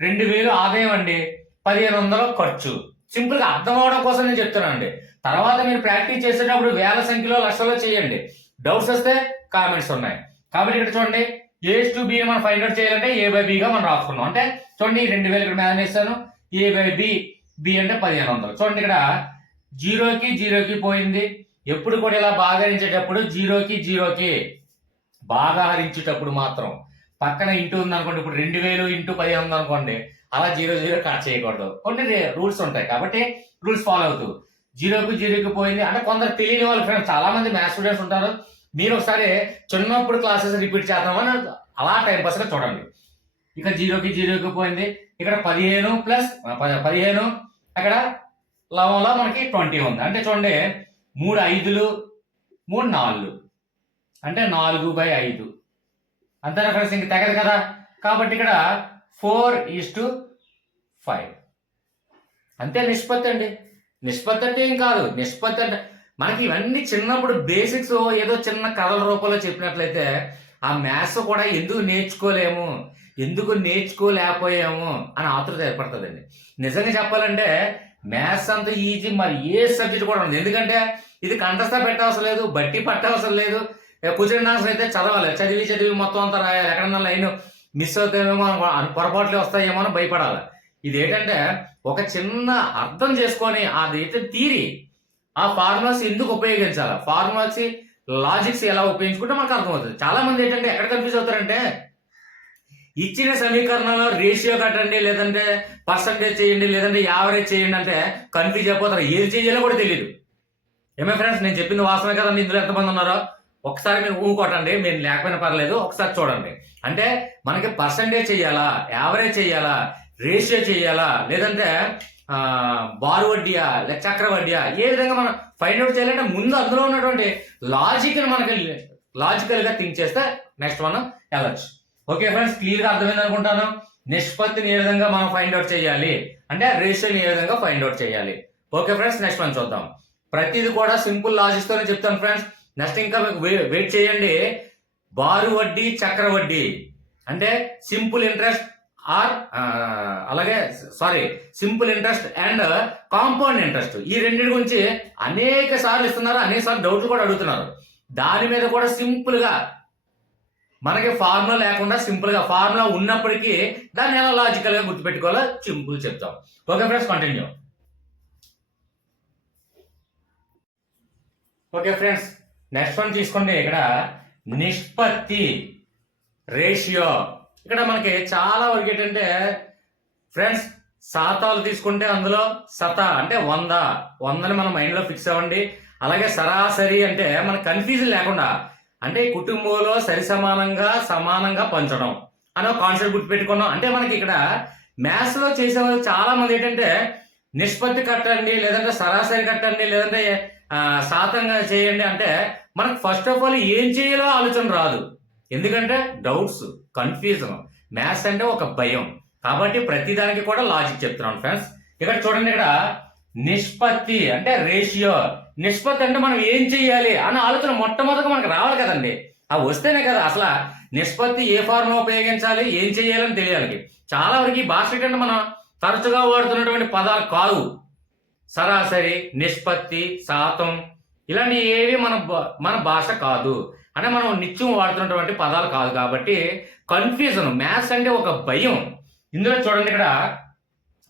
2000 ఆదాయం అండి, 1500 ఖర్చు, సింపుల్ గా అర్థం అవడం కోసం నేను చెప్తున్నానండి. తర్వాత మీరు ప్రాక్టీస్ చేసేటప్పుడు వేల సంఖ్యలో లక్షల్లో చేయండి. డౌట్స్ వస్తే కామెంట్స్ ఉన్నాయి. కాబట్టి ఇక్కడ చూడండి, ఏ టు బి మనం ఫైండ్ అవుట్ చేయాలంటే ఏ బై బిగా మనం రాసుకున్నాం. అంటే చూడండి 2000 ఇక్కడ మేనేజ్ చేస్తాను, ఏ బై బి అంటే 1500. చూడండి ఇక్కడ 0కి పోయింది. ఎప్పుడు కూడా ఇలా భాగరించేటప్పుడు 0కి భాగహరించేటప్పుడు మాత్రం పక్కన ఇంటూ ఉంది అనుకోండి, ఇప్పుడు 2000 ఇంటూ 1500 అనుకోండి, అలా 0 కట్ చేయకూడదు, కొన్ని రూల్స్ ఉంటాయి. కాబట్టి రూల్స్ ఫాలో అవుతూ 0కి పోయింది అంటే కొందరు తెలియని వాళ్ళు ఫ్రెండ్స్, చాలా మంది మ్యాథ్స్ స్టూడెంట్స్ ఉంటారు, మీరు ఒకసారి చిన్నప్పుడు క్లాసెస్ రిపీట్ చేద్దామని అలా టైం పాస్ గా చూడండి. ఇక 0కి పోయింది, ఇక్కడ 15 ప్లస్ 15, అక్కడ లవంలో మనకి 20 ఉంది. అంటే చూడండి 3 5లు 3 4 అంటే 4/5, అంతేనా ఫ్రెండ్స్? ఇంక తెగదు కదా. కాబట్టి ఇక్కడ 4:5, అంతే నిష్పత్తి అండి. నిష్పత్తి అంటే ఏం కాదు, నిష్పత్తి అంటే మనకి ఇవన్నీ చిన్నప్పుడు బేసిక్స్ ఏదో చిన్న కథల రూపంలో చెప్పినట్లయితే ఆ మ్యాథ్స్ కూడా ఎందుకు నేర్చుకోలేకపోయాము అని ఆతృత ఏర్పడుతుందండి. నిజంగా చెప్పాలంటే మ్యాథ్స్ అంత ఈజీ మరి ఏ సబ్జెక్ట్ కూడా ఉంది. ఎందుకంటే ఇది కంఠస్థ పెట్టవసరం లేదు, బట్టి పట్టవసరం లేదు, కూర్చొని ఆన్సర్ అయితే చదవాలి, చదివి మొత్తం అంతా రాయాలి, ఎక్కడన్నా లైన్ మిస్ అవుతాయేమో, పొరపాట్లు వస్తాయేమో అని భయపడాలి. ఇది ఏంటంటే ఒక చిన్న అర్థం చేసుకొని అదైతే థియరీ, ఆ ఫార్ములాస్ ఎందుకు ఉపయోగించాలి, ఫార్ములాస్ లాజిక్స్ ఎలా ఉపయోగించుకుంటే మనకు అర్థమవుతుంది. చాలా మంది ఏంటంటే ఎక్కడ కన్ఫ్యూజ్ అవుతారంటే ఇచ్చిన సమీకరణంలో రేషియో కట్టండి, లేదంటే పర్సంటేజ్ చేయండి, లేదంటే యావరేజ్ చేయండి అంటే కన్ఫ్యూజ్ అయిపోతారు, ఏది చేయాలో కూడా తెలియదు. ఏమే ఫ్రెండ్స్, నేను చెప్పింది వాస్తవమే కదండి. ఇందులో ఎంతమంది ఉన్నారో ఒకసారి మీరు కొట్టండి, మీరు లేకపోయినా పర్లేదు, ఒకసారి చూడండి. అంటే మనకి పర్సంటేజ్ చేయాలా, యావరేజ్ చేయాలా, రేషియో చేయాలా, లేదంటే బారు వడ్డీయా, లేదా చక్ర వడ్డీయా, ఏ విధంగా మనం ఫైండ్ అవుట్ చేయాలంటే ముందు అందులో ఉన్నటువంటి లాజికల్ గా థింక్ చేస్తే నెక్స్ట్ మనం వెళ్ళచ్చు. ఓకే ఫ్రెండ్స్, క్లియర్ గా అర్థమైంది అనుకుంటాను. నిష్పత్తిని ఏ విధంగా మనం ఫైండ్ అవుట్ చేయాలి అంటే రేషియోని ఏ విధంగా ఫైండ్ అవుట్ చేయాలి. ఓకే ఫ్రెండ్స్, నెక్స్ట్ మనం చూద్దాం. ప్రతిది కూడా సింపుల్ లాజిక్స్ తోనే చెప్తాను ఫ్రెండ్స్. నెక్స్ట్ ఇంకా మీకు వెయిట్ చేయండి. బారు వడ్డీ, చక్ర వడ్డీ అంటే simple interest simple interest and compound interest, ఈ రెండింటి గురించి అనేక సార్లు ఇస్తున్నారు, అనేక సార్లు డౌట్లు కూడా అడుగుతున్నారు. దాని మీద కూడా సింపుల్ గా మనకి ఫార్ములా లేకుండా సింపుల్ గా ఫార్ములా ఉన్నప్పటికీ దాన్ని ఎలా లాజికల్ గా గుర్తుపెట్టుకోవాలో సింపుల్ చెప్తాం. Okay friends, continue. Okay friends, next one తీసుకోండి. ఇక్కడ నిష్పత్తి, రేషియో. ఇక్కడ మనకి చాలా వరకు ఏంటంటే ఫ్రెండ్స్ శాతాలు తీసుకుంటే అందులో అంటే 100ని మనం మైండ్ లో ఫిక్స్ అవ్వండి. అలాగే సరాసరి అంటే మనకు కన్ఫ్యూజన్ లేకుండా అంటే కుటుంబంలో సమానంగా పంచడం అనే ఒక కాన్సెప్ట్ గుర్తుపెట్టుకున్నాం. అంటే మనకి ఇక్కడ మ్యాథ్స్ లో చేసే వాళ్ళు చాలా మంది ఏంటంటే నిష్పత్తి కట్టండి, లేదంటే సరాసరి కట్టండి, లేదంటే శాతంగా చేయండి అంటే మనకు ఫస్ట్ ఆఫ్ ఆల్ ఏం చేయాలో ఆలోచన రాదు. ఎందుకంటే డౌట్స్, కన్ఫ్యూజన్. మ్యాథ్స్ అంటే ఒక భయం. కాబట్టి ప్రతిదానికి కూడా లాజిక్ చెప్తున్నాను ఫ్రెండ్స్. ఇక్కడ చూడండి, ఇక్కడ నిష్పత్తి అంటే రేషియో. నిష్పత్తి అంటే మనం ఏం చేయాలి అన్న ఆలోచన మొట్టమొదటిగా మనకు రావాలి కదండి. అవి వస్తేనే కదా అసలు నిష్పత్తి ఏ ఫార్ములా ఉపయోగించాలి, ఏం చేయాలని తెలియాలి. చాలా వరకు ఈ భాష కంటే మనం తరచుగా వాడుతున్నటువంటి పదాలు కాదు. సరాసరి, నిష్పత్తి, శాతం ఇలాంటి ఏవి మన భాష కాదు. అంటే మనం నిత్యం వాడుతున్నటువంటి పదాలు కాదు. కాబట్టి కన్ఫ్యూజన్. మ్యాథ్స్ అంటే ఒక భయం. ఇందులో చూడండి, ఇక్కడ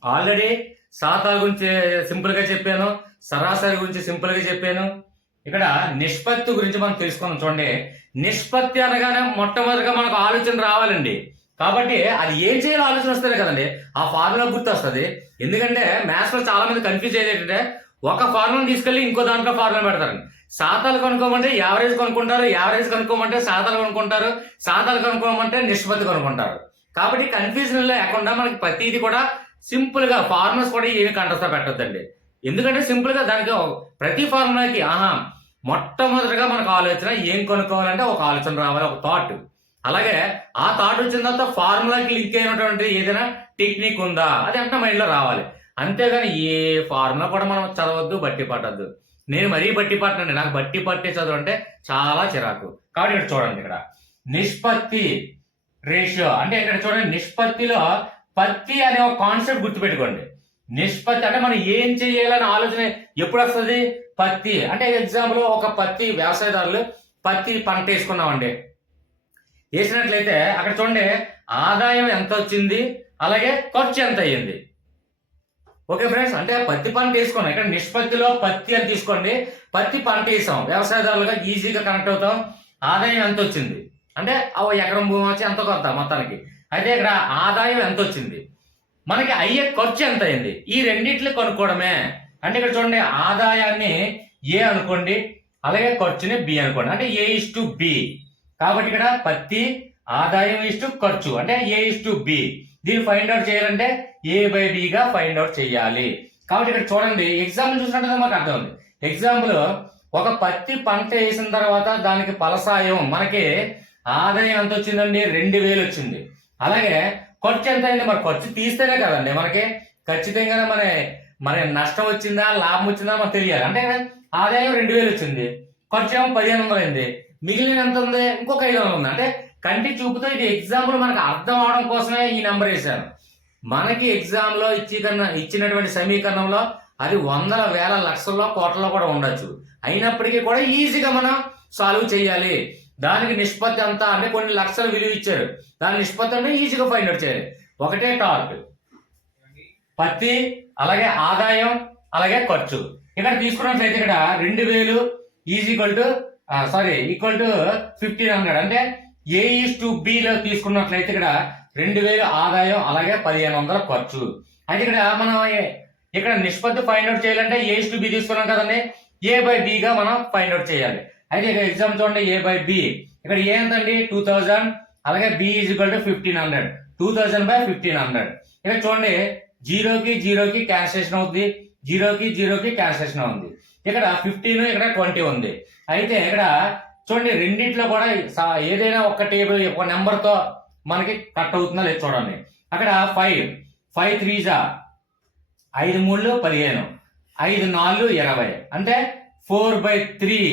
ఆల్రెడీ శాతాల గురించి సింపుల్ గా చెప్పాను, సరాసరి గురించి సింపుల్ గా చెప్పాను. ఇక్కడ నిష్పత్తి గురించి మనం తెలుసుకున్నాం. చూడండి, నిష్పత్తి అనగానే మొట్టమొదటిగా మనకు ఆలోచన రావాలండి. కాబట్టి అది ఏం చేయాలో ఆలోచన వస్తుంది కదండి, ఆ ఫార్ములా గుర్తు వస్తుంది. ఎందుకంటే మ్యాథ్స్ లో చాలా మంది కన్ఫ్యూజ్ అయ్యేది ఏంటంటే ఒక ఫార్ములా తీసుకెళ్లి ఇంకో దాంట్లో ఫార్ములా పెడతారండి. శాతాలు కనుక్కోమంటే యావరేజ్ కనుక్కుంటారు, యావరేజ్ కనుక్కోమంటే శాతాలు కనుక్కుంటారు, శాతాలు కనుక్కోమంటే నిష్పత్తి కనుక్కుంటారు. కాబట్టి కన్ఫ్యూజన్ లేకుండా మనకి ప్రతిది కూడా సింపుల్ గా ఫార్ములాస్ కూడా ఏమి కంటస్తా పెట్టొద్దండి. ఎందుకంటే సింపుల్ గా దానికి ప్రతి ఫార్ములాకి మొట్టమొదటిగా మనకు ఆలోచన ఏం కొనుక్కోవాలంటే ఒక ఆలోచన రావాలి, ఒక థాట్. అలాగే ఆ థాట్ వచ్చిన తర్వాత ఫార్ములాకి లింక్ అయినటువంటి ఏదైనా టెక్నిక్ ఉందా అది అంటే మైండ్ లో రావాలి. అంతేగాని ఏ ఫార్ములా కూడా మనం చదవద్దు, బట్టి పట్టద్దు. నేను మరీ బట్టి పట్టనండి, నాకు బట్టి పట్టే చదువు అంటే చాలా చిరాకు. కాబట్టి ఇక్కడ చూడండి, ఇక్కడ నిష్పత్తి రేషియో అంటే ఇక్కడ చూడండి, నిష్పత్తిలో పత్తి అనే ఒక కాన్సెప్ట్ గుర్తుపెట్టుకోండి. నిష్పత్తి అంటే మనం ఏం చేయాలని ఆలోచన ఎప్పుడు వస్తుంది? పత్తి అంటే ఎగ్జాంపుల్ ఒక పత్తి వ్యవసాయదారులు పత్తి పంట వేసుకున్నామండి. వేసినట్లయితే అక్కడ చూడండి ఆదాయం ఎంత వచ్చింది, అలాగే ఖర్చు ఎంత అయ్యింది. ఓకే ఫ్రెండ్స్, అంటే పత్తి పంట వేసుకున్నాం. ఇక్కడ నిష్పత్తిలో పత్తి అని తీసుకోండి. పత్తి పంట వేసాం, వ్యవసాయదారులుగా ఈజీగా కనెక్ట్ అవుతాం. ఆదాయం ఎంత వచ్చింది అంటే ఎకరం భూమి వచ్చి ఎంత కొత్త మొత్తానికి. అయితే ఇక్కడ ఆదాయం ఎంత వచ్చింది, మనకి అయ్యే ఖర్చు ఎంత అయింది, ఈ రెండిట్లు కనుక్కోవడమే. అంటే ఇక్కడ చూడండి ఆదాయాన్ని ఏ అనుకోండి, అలాగే ఖర్చుని బి అనుకోండి. అంటే A/B. కాబట్టి ఇక్కడ పత్తి ఆదాయం ఖర్చు అంటే A/B. దీన్ని ఫైండ్ అవుట్ చేయాలంటే A/B గా ఫైండ్ అవుట్ చేయాలి. కాబట్టి ఇక్కడ చూడండి ఎగ్జాంపుల్ చూసినట్టుగా మాకు అర్థం ఉంది. ఎగ్జాంపుల్ ఒక పత్తి పంట వేసిన తర్వాత దానికి ఫలసాయం మనకి ఆదాయం ఎంత వచ్చిందండి, 2000 వచ్చింది. అలాగే ఖర్చు ఎంత అయింది, మరి ఖర్చు తీస్తేనే కదండి మనకి ఖచ్చితంగా మన నష్టం వచ్చిందా లాభం వచ్చిందా మనకు తెలియాలి. అంటే ఆదాయం 2000 వచ్చింది, ఖర్చు ఏమో 1500 అయింది, మిగిలిన ఎంత ఉంది, ఇంకొక 500 ఉంది. అంటే కంటి చూపుతో ఇది ఎగ్జాంపుల్ మనకు అర్థం అవడం కోసమే ఈ నెంబర్ వేశాను. మనకి ఎగ్జామ్ లో ఇచ్చినటువంటి సమీకరణంలో అది వందల వేల లక్షల్లో కోట్లలో కూడా ఉండొచ్చు. అయినప్పటికీ కూడా ఈజీగా మనం సాల్వ్ చేయాలి. దానికి నిష్పత్తి అంతా అంటే కొన్ని లక్షల విలువ ఇచ్చారు, దాని నిష్పత్తి అంటే ఈజీగా ఫైండ్ అవుట్ చేయాలి. ఒకటే టార్క్ పత్తి, అలాగే ఆదాయం, అలాగే ఖర్చు. ఇక్కడ తీసుకున్నట్లయితే ఇక్కడ 2000 ఈక్వల్ టు 1500. అంటే A/B లో తీసుకున్నట్లయితే ఇక్కడ 2000 ఆదాయం, అలాగే 1500 ఖర్చు. అయితే ఇక్కడ మనం ఇక్కడ నిష్పత్తి ఫైండ్ అవుట్ చేయాలంటే A/B తీసుకున్నాం కదండి, A/B గా మనం ఫైండ్ అవుట్ చేయాలి. అయితే ఇక్కడ ఎగ్జామ్ చూడండి A/B. ఇక్కడ ఏ ఎంతండి 2000, అలాగే B = 1500. 2000/1500. ఇక్కడ చూడండి 0కి 0కి క్యాన్సిలేషన్ అవుతుంది, 0కి 0కి క్యాన్సిలేషన్ అవుతుంది. ఇక్కడ 15, ఇక్కడ 20 ఉంది. అయితే ఇక్కడ చూడండి రెండిట్లో కూడా ఏదైనా ఒక టేబుల్ ఒక నెంబర్ తో మనకి కట్ అవుతుందా లేదు చూడండి. అక్కడ 5 3 5 3 15, 5 4 20. అంటే 4/3.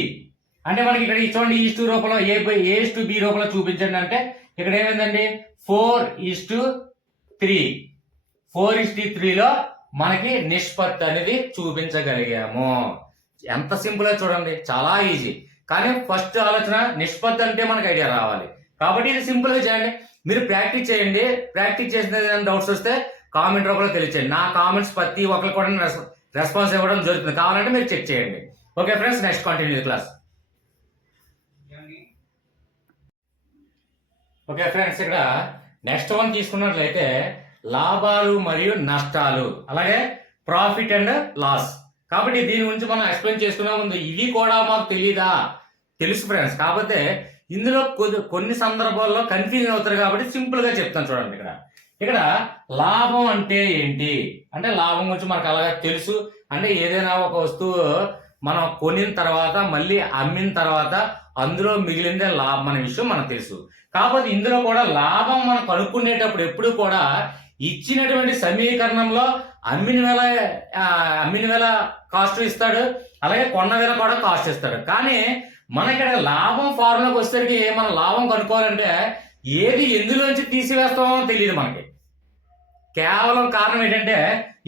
అంటే మనకి ఇక్కడ చూడండి ఈస్టు రూపంలో A/B రూపంలో చూపించండి. అంటే ఇక్కడ ఏమైందండి 4:3. 4:3లో మనకి నిష్పత్తి అనేది చూపించగలిగాము. ఎంత సింపుల్ చూడండి, చాలా ఈజీ. కానీ ఫస్ట్ ఆలోచన నిష్పత్తి అంటే మనకు ఐడియా రావాలి. కాబట్టి ఇది సింపుల్ గా చేయండి, మీరు ప్రాక్టీస్ చేయండి. ప్రాక్టీస్ చేసిన డౌట్స్ వస్తే కామెంట్ రూపంలో తెలియచేయండి. నా కామెంట్స్ ప్రతి ఒక్కరు కూడా రెస్పాన్స్ ఇవ్వడం జరుగుతుంది. కావాలంటే మీరు చెక్ చేయండి. Okay friends, next continue class. Okay friends, ఇక్కడ నెక్స్ట్ వన్ తీసుకున్నట్లయితే లాభాలు మరియు నష్టాలు, అలాగే ప్రాఫిట్ అండ్ లాస్. కాబట్టి దీని గురించి మనం ఎక్స్ప్లెయిన్ చేసుకునే ముందు ఇవి కూడా మాకు తెలియదా, తెలుసు ఫ్రెండ్స్. కాకపోతే ఇందులో కొన్ని సందర్భాల్లో కన్ఫ్యూజన్ అవుతారు కాబట్టి సింపుల్ గా చెప్తాను చూడండి. ఇక్కడ లాభం అంటే ఏంటి అంటే, లాభం గురించి మనకు అలాగా తెలుసు. అంటే ఏదైనా ఒక వస్తువు మనం కొనిన తర్వాత మళ్ళీ అమ్మిన తర్వాత అందులో మిగిలిందే లాభం అనే విషయం మనకు తెలుసు. కాకపోతే ఇందులో కూడా లాభం మనం కనుక్కునేటప్పుడు ఎప్పుడు కూడా ఇచ్చినటువంటి సమీకరణంలో అమ్మిన వేల కాస్ట్ ఇస్తాడు, అలాగే కొన్న వేల కూడా కాస్ట్ ఇస్తాడు. కానీ మన ఇక్కడ లాభం ఫార్ములాకి వచ్చేసరికి మనం లాభం కనుక్కోవాలంటే ఏది ఎందులోంచి తీసివేస్తామో తెలియదు మనకి. కేవలం కారణం ఏంటంటే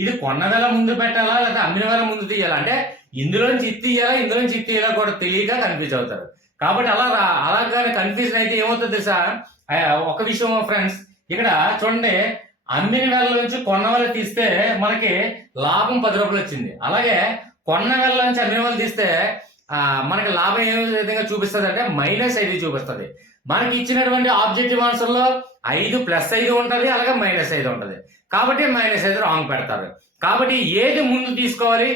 ఇది కొన్న వేల ముందు పెట్టాలా లేదా అమ్మిన వేల ముందు తీయాలా, అంటే ఇందులోంచి ఇది తీయాలా ఇందులోంచి ఇది తీయాలా కూడా తెలియక కన్ఫ్యూజ్ అవుతారు. కాబట్టి అలాగానే కన్ఫ్యూజన్ అయితే ఏమవుతుంది తెలుసా? ఒక విషయం ఫ్రెండ్స్, ఇక్కడ చూడండి, అమ్మిన వేల నుంచి కొన్న వేల తీస్తే మనకి లాభం 10 రూపాయలు వచ్చింది. అలాగే కొన్న వేల నుంచి అమ్మిన వేల తీస్తే మనకి లాభం ఏ విధంగా చూపిస్తుంది అంటే -5 చూపిస్తుంది. మనకి ఇచ్చినటువంటి ఆబ్జెక్టివ్ ఆన్సర్ లో 5 + 5 ఉంటుంది, అలాగే -5 ఉంటుంది. కాబట్టి -5 రాంగ్ పెడతారు. కాబట్టి ఏది ముందు తీసుకోవాలి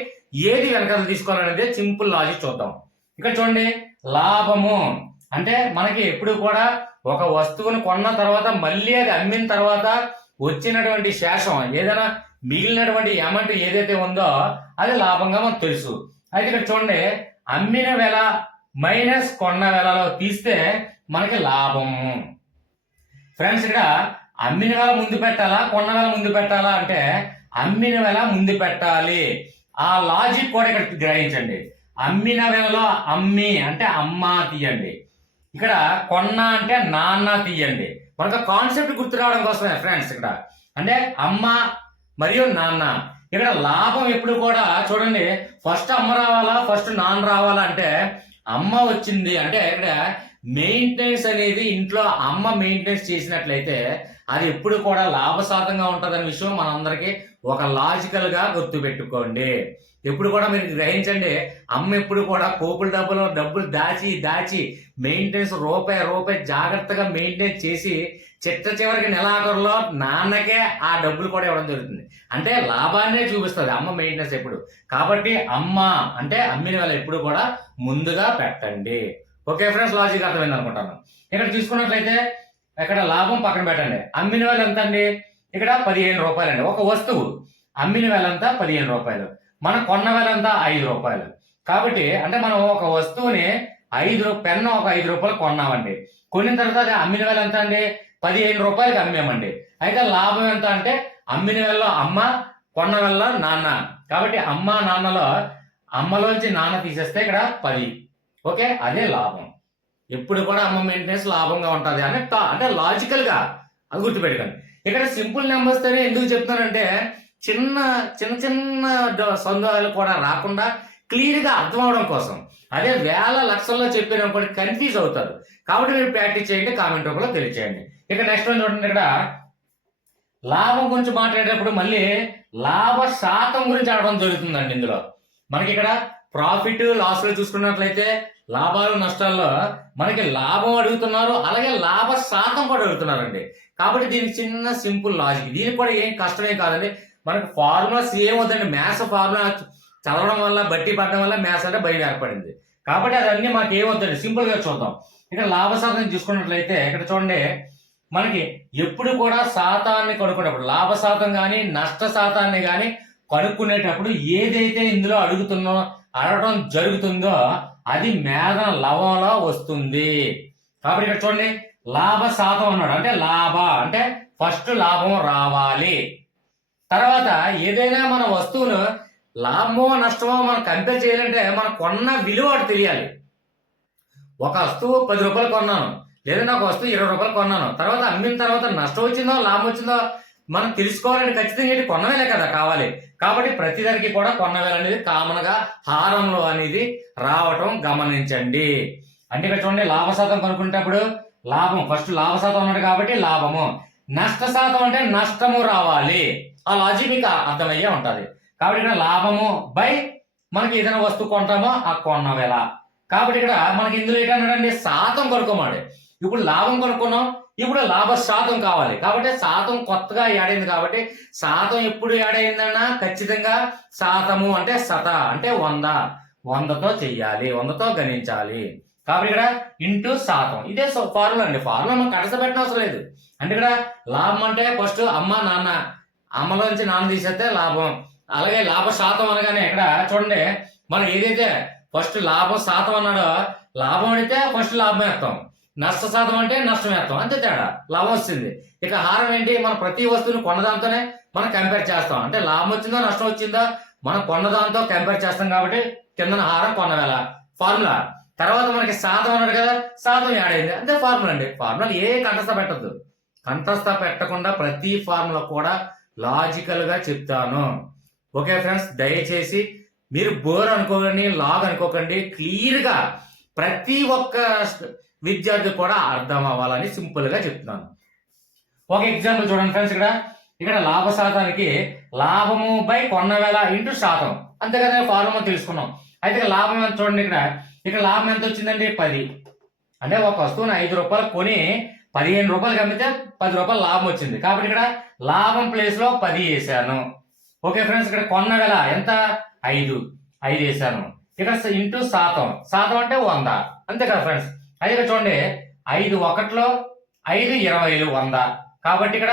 ఏది వెనకాల తీసుకోవాలి అనేది సింపుల్ లాజిక్ చూద్దాం. ఇక్కడ చూడండి, లాభము అంటే మనకి ఎప్పుడు కూడా ఒక వస్తువును కొన్న తర్వాత మళ్ళీ అది అమ్మిన తర్వాత వచ్చినటువంటి శేషం ఏదైనా మిగిలినటువంటి అమౌంట్ ఏదైతే ఉందో అది లాభంగా మనకు తెలుసు. అయితే ఇక్కడ చూడండి, అమ్మిన వేల మైనస్ కొన్న వేలలో తీస్తే మనకి లాభము. ఫ్రెండ్స్, ఇక్కడ అమ్మిన వేల ముందు పెట్టాలా కొన్న వేల ముందు పెట్టాలా అంటే అమ్మిన వేల ముందు పెట్టాలి. ఆ లాజిక్ కూడా ఇక్కడ గ్రహించండి. అమ్మిన వేలలో అమ్మి అంటే అమ్మ తీయండి, ఇక్కడ కొన్న అంటే నాన్న తీయండి. మనకు కాన్సెప్ట్ గుర్తు రావడం కోసమే ఫ్రెండ్స్. ఇక్కడ అంటే అమ్మ మరియు నాన్న. ఇక్కడ లాభం ఎప్పుడు కూడా చూడండి, ఫస్ట్ అమ్మ రావాలా ఫస్ట్ నాన్న రావాలా అంటే అమ్మ వచ్చింది అంటే ఇక్కడ మెయింటెనెన్స్ అనేది ఇంట్లో అమ్మ మెయింటెనెన్స్ చేసినట్లయితే అది ఎప్పుడు కూడా లాభసాధంగా ఉంటుందనే విషయం మనందరికీ ఒక లాజికల్ గా గుర్తు పెట్టుకోండి. ఎప్పుడు కూడా మీరు గ్రహించండి, అమ్మ ఎప్పుడు కూడా పోపుల డబ్బులు దాచి మెయింటెనెన్స్ రూపాయి జాగ్రత్తగా మెయింటైన్ చేసి చివరికి నెలాఖరులో నాన్నకే ఆ డబ్బులు కూడా ఇవ్వడం జరుగుతుంది. అంటే లాభాన్నే చూపిస్తుంది అమ్మ మెయింటెనెన్స్ ఎప్పుడు. కాబట్టి అమ్మ అంటే అమ్మిన వేల ఎప్పుడు కూడా ముందుగా పెట్టండి. ఓకే ఫ్రెండ్స్, లాజిక్ అర్థమైంది అనుకుంటాను. ఇక్కడ చూసుకున్నట్లయితే ఇక్కడ లాభం పక్కన పెట్టండి. అమ్మిన వేల ఎంత అండి? ఇక్కడ 15 రూపాయలు అండి. ఒక వస్తువు అమ్మిన వేల అంతా 15 రూపాయలు, మనం కొన్న వేల అంతా 5 రూపాయలు. కాబట్టి అంటే మనం ఒక వస్తువుని పెన్ను ఒక 5 రూపాయలు కొన్నామండి. కొన్న తర్వాత అది అమ్మిన వేల ఎంత అండి? 15 రూపాయలకి అమ్మామండి. అయితే లాభం ఎంత అంటే అమ్మిన వేలలో అమ్మ కొన్న వేలలో నాన్న. కాబట్టి అమ్మ నాన్నలో అమ్మలోంచి నాన్న తీసేస్తే ఇక్కడ 10. ఓకే, అదే లాభం. ఎప్పుడు కూడా అమ్మ మెయింటెనెన్స్ లాభంగా ఉంటుంది అని అంటే లాజికల్ గా అది గుర్తుపెట్టుకోండి. ఇక్కడ సింపుల్ నెంబర్స్ తోనే ఎందుకు చెప్తానంటే చిన్న సందేహాలు కూడా రాకుండా క్లియర్ గా అర్థం అవడం కోసం. అదే వేల లక్షల్లో చెప్పినప్పుడు కన్ఫ్యూజ్ అవుతారు. కాబట్టి మీరు ప్రాక్టీస్ చేయండి, కామెంట్ రూపంలో తెలియచేయండి. ఇక నెక్స్ట్ వన్ చూడండి, ఇక్కడ లాభం గురించి మాట్లాడేటప్పుడు మళ్ళీ లాభ శాతం గురించి అడగడం జరుగుతుందండి. ఇందులో మనకి ఇక్కడ ప్రాఫిట్ లాస్ లో చూసుకున్నట్లయితే లాభాలు నష్టాల్లో మనకి లాభం అడుగుతున్నారు, అలాగే లాభ శాతం కూడా అడుగుతున్నారండి. కాబట్టి దీనికి చిన్న సింపుల్ లాజిక్, దీనికి కూడా ఏం కష్టమే కాదండి. మనకు ఫార్ములాస్ ఏమవుతుందండి, మ్యాథ్స్ ఫార్ములా చదవడం వల్ల బట్టి పడడం వల్ల మ్యాథ్స్ అంటే భయం ఏర్పడింది. కాబట్టి అదన్నీ మనకి ఏమవుతుంది సింపుల్ గా చూద్దాం. ఇక్కడ లాభ శాతం చూసుకున్నట్లయితే ఇక్కడ చూడండి, మనకి ఎప్పుడు కూడా శాతాన్ని కనుక్కునేటప్పుడు లాభ శాతం కానీ నష్ట శాతాన్ని కానీ కనుక్కునేటప్పుడు ఏదైతే ఇందులో అడగడం జరుగుతుందో అది మేధ లవంలో వస్తుంది. కాబట్టి ఇక్కడ చూడండి, లాభ శాతం అన్నాడు అంటే అంటే ఫస్ట్ లాభం రావాలి. తర్వాత ఏదైనా మన వస్తువును లాభమో నష్టమో మనం కంపేర్ చేయాలంటే మనం కొన్న విలువ తెలియాలి. ఒక వస్తువు 10 రూపాయలు కొన్నాను, లేదంటే ఒక వస్తువు 20 రూపాయలు కొన్నాను, తర్వాత అమ్మిన తర్వాత నష్టం వచ్చిందో లాభం వచ్చిందో మనం తెలుసుకోవాలంటే ఖచ్చితంగా ఏంటి కొన్నవేలే కదా కావాలి. కాబట్టి ప్రతి దానికి కూడా కొన్నవేల అనేది కామన్ గా హారంలో అనేది రావటం గమనించండి. అంటే ఇక్కడ చూడండి, లాభ శాతం కనుక్కునేటప్పుడు లాభం ఫస్ట్ లాభ శాతం అన్నాడు కాబట్టి లాభము, నష్ట శాతం అంటే నష్టము రావాలి. ఆ లాజిక్ మీకు అర్థమయ్యే ఉంటది. కాబట్టి ఇక్కడ లాభము బై మనకి ఏదైనా వస్తువు కొంటామో ఆ కొన్నవేల. కాబట్టి ఇక్కడ మనకి ఇందులో ఏంటన్నాడండి, శాతం కనుక్కోమాడు. ఇప్పుడు లాభం కనుక్కున్నాం, ఇప్పుడు లాభ శాతం కావాలి. కాబట్టి శాతం కొత్తగా యాడ్ అయింది. కాబట్టి శాతం ఎప్పుడు యాడ్ అయిందన్నా ఖచ్చితంగా శాతము అంటే అంటే 100తో చెయ్యాలి, 100తో గణించాలి. కాబట్టి ఇక్కడ ఇంటూ శాతం, ఇదే ఫార్ములా అండి. ఫార్ములా మనం కడస పెట్టిన అవసరం లేదు. అంటే ఇక్కడ లాభం అంటే ఫస్ట్ అమ్మ నాన్న, అమ్మలోంచి నాన్న తీసేస్తే లాభం. అలాగే లాభ శాతం అనగానే ఇక్కడ చూడండి, మనం ఏదైతే ఫస్ట్ లాభం శాతం అన్నాడో, లాభం అడిగితే ఫస్ట్ లాభం వేస్తాం, నష్ట శాతం అంటే నష్టం వేస్తాం, అంతే తేడా, లాభం వచ్చింది. ఇక హారం ఏంటి, మనం ప్రతి వస్తువుని కొన్నదాంతోనే మనం కంపేర్ చేస్తాం. అంటే లాభం వచ్చిందో నష్టం వచ్చిందో మనం కొన్నదాంతో కంపేర్ చేస్తాం కాబట్టి కింద హారం కొన్నవేళ ఫార్ములా. తర్వాత మనకి శాతం అన్నాడు కదా, శాతం యాడ్ అయింది, అంతే ఫార్ములా అండి. ఫార్ములా ఏ కంఠస్థ పెట్టద్దు, కంఠస్థ పెట్టకుండా ప్రతి ఫార్ములా కూడా లాజికల్ గా చెప్తాను. ఓకే ఫ్రెండ్స్, దయచేసి మీరు బోర్ అనుకోకండి, లాగ్ అనుకోకండి, క్లియర్ గా ప్రతి ఒక్క విద్యార్థి కూడా అర్థం అవ్వాలని సింపుల్ గా చెప్తున్నాను. ఒక ఎగ్జాంపుల్ చూడండి ఫ్రెండ్స్, ఇక్కడ లాభ శాతానికి లాభము బై కొన్న వేల ఇంటూ శాతం, అంతే కదా ఫార్ములా తెలుసుకున్నాం. అయితే లాభం ఎంత చూడండి, ఇక్కడ లాభం ఎంత వచ్చిందండి 10. అంటే ఒక వస్తువుని 5 రూపాయలు కొని 15 రూపాయలకి అమ్మితే 10 రూపాయలు లాభం వచ్చింది. కాబట్టి ఇక్కడ లాభం ప్లేస్ లో 10 వేసాను. ఓకే ఫ్రెండ్స్, ఇక్కడ కొన్న వేల ఎంత 5 వేసాను. ఇక్కడ ఇంటూ శాతం, శాతం అంటే 100, అంతే కదా ఫ్రెండ్స్. అయితే ఇక్కడ చూడండి 5 ఒకటిలో 5 20 100, కాబట్టి ఇక్కడ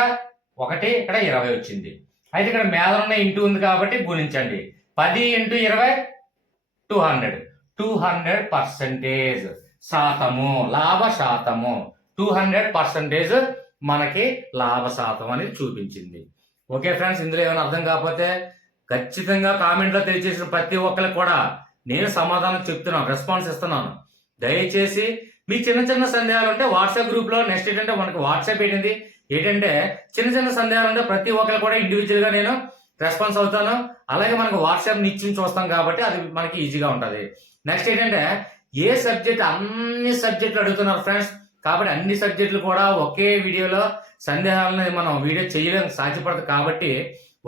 1 ఇక్కడ 20 వచ్చింది. అయితే ఇక్కడ మీద ఉన్న ఇంటూ ఉంది కాబట్టి గుణించండి. 10 ఇంటూ 20 200% శాతము, లాభ శాతము 200% మనకి లాభ శాతం అనేది చూపించింది. ఓకే ఫ్రెండ్స్, ఇందులో ఏమైనా అర్థం కాకపోతే ఖచ్చితంగా కామెంట్లో తెలియజేసిన ప్రతి ఒక్కరికి కూడా నేను సమాధానం చెప్తున్నాను, రెస్పాన్స్ ఇస్తున్నాను. దయచేసి మీ చిన్న చిన్న సందేహాలు ఉంటే వాట్సాప్ గ్రూప్ లో, నెక్స్ట్ ఏంటంటే మనకి వాట్సాప్ ఏంటంటే చిన్న చిన్న సందేహాలు ఉంటే ప్రతి ఒక్కరు కూడా ఇండివిజువల్ గా నేను రెస్పాన్స్ అవుతాను. అలాగే మనకు వాట్సాప్ నిత్యం చూస్తాం కాబట్టి అది మనకి ఈజీగా ఉంటుంది. నెక్స్ట్ ఏంటంటే ఏ సబ్జెక్ట్, అన్ని సబ్జెక్టులు అడుగుతున్నారు ఫ్రెండ్స్, కాబట్టి అన్ని సబ్జెక్టులు కూడా ఒకే వీడియోలో సందేహాలను మనం వీడియో చేయలేము, సాధ్యపడదు. కాబట్టి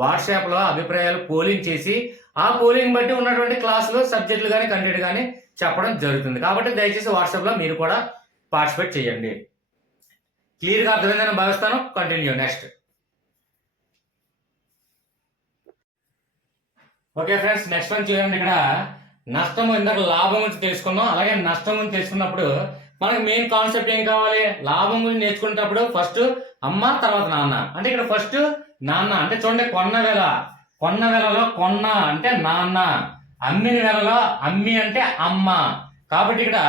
వాట్సాప్ లో అభిప్రాయాలు పోలింగ్ చేసి ఆ పోలింగ్ బట్టి ఉన్నటువంటి క్లాసులు, సబ్జెక్టులు కానీ కంటెంట్ కానీ చెప్పడం జరుగుతుంది. కాబట్టి దయచేసి వాట్సాప్ లో మీరు కూడా పార్టిసిపేట్ చేయండి. క్లియర్ గా అర్థమైందని భావిస్తాను. Continue next. Okay friends, next one చూడండి. ఇక్కడ నష్టం, ఇందాక లాభం గురించి తెలుసుకున్నాం. అలాగే నష్టం గురించి తెలుసుకున్నప్పుడు మనకి మెయిన్ కాన్సెప్ట్ ఏం కావాలి, లాభం గురించి నేర్చుకునేటప్పుడు ఫస్ట్ అమ్మ తర్వాత నాన్న. అంటే ఇక్కడ ఫస్ట్ నాన్న అంటే చూడండి, కొన్న వేలలో కొన్న అంటే నాన్న, అమ్మిన వేలలో అమ్మి అంటే అమ్మ. కాబట్టి ఇక్కడ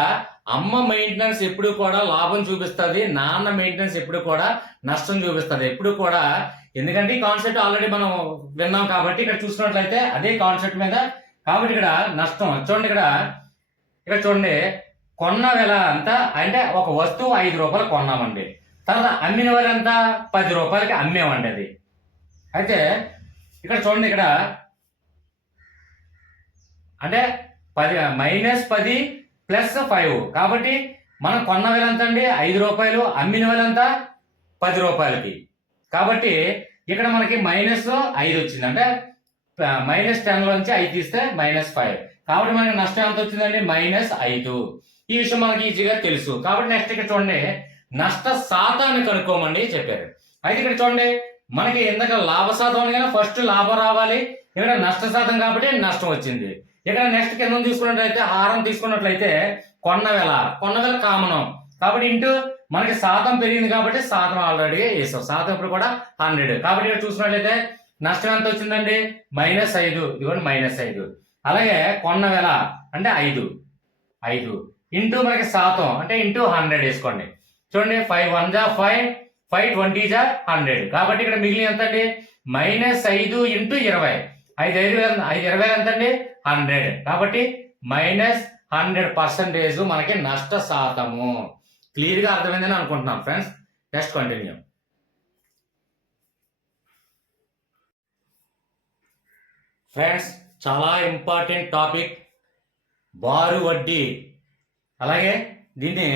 అమ్మ మెయింటెనెన్స్ ఎప్పుడు కూడా లాభం చూపిస్తుంది, నాన్న మెయింటెనెన్స్ ఎప్పుడు కూడా నష్టం చూపిస్తుంది ఎప్పుడు కూడా. ఎందుకంటే ఈ కాన్సెప్ట్ ఆల్రెడీ మనం విన్నాం కాబట్టి ఇక్కడ చూసుకున్నట్లయితే అదే కాన్సెప్ట్ మీద. కాబట్టి ఇక్కడ నష్టం చూడండి, ఇక్కడ చూడండి కొన్న వేల ఎంత అంటే ఒక వస్తువు 5 రూపాయలు కొన్నామండి, తర్వాత అమ్మిన వేల ఎంత 10 రూపాయలకి అమ్మేమండి అది. అయితే ఇక్కడ చూడండి, ఇక్కడ అంటే 10 -10 + 5, కాబట్టి మనం కొన్న వేల ఎంత అండి 5 రూపాయలు, అమ్మిన వేల ఎంత 10 రూపాయలకి. కాబట్టి ఇక్కడ మనకి -5 వచ్చింది, అంటే -10 లోంచి 5 తీస్తే -5, కాబట్టి మనకి నష్టం ఎంత వచ్చిందండి -5. ఈ విషయం మనకి ఈజీగా తెలుసు. కాబట్టి నెక్స్ట్ ఇక్కడ చూడండి, నష్ట శాతాన్ని కనుక్కోమని చెప్పారు. అయితే ఇక్కడ చూడండి, మనకి ఇందాక లాభ శాతం అనగానే ఫస్ట్ లాభం రావాలి, ఇక్కడ నష్ట శాతం కాబట్టి నష్టం వచ్చింది. ఇక్కడ నెక్స్ట్ కింద తీసుకున్నట్లయితే హారం తీసుకున్నట్లయితే కొన్న వేల కామనం, కాబట్టి ఇంటూ మనకి శాతం పెరిగింది కాబట్టి శాతం ఆల్రెడీ వేసాం, శాతం ఇప్పుడు కూడా 100. కాబట్టి ఇక్కడ చూసినట్లయితే నష్టం ఎంత వచ్చిందండి -5, ఇదిగోండి -5. అలాగే కొన్న వేల అంటే 5 ఇంటూ మనకి శాతం అంటే ఇంటూ 100 వేసుకోండి. చూడండి 5 1 = 5, 5 20 = 100. కాబట్టి ఇక్కడ మిగిలిన ఎంత అండి -5 ఇంటూ 20, 5 20 ఎంత అండి 100. కాబట్టి -100% మనకి నష్ట శాతము. క్లియర్ గా అర్థమైందని అనుకుంటున్నాం ఫ్రెండ్స్. Next continue. ఫ్రెండ్స్, చాలా ఇంపార్టెంట్ టాపిక్ బారు వడ్డీ, అలాగే దీన్ని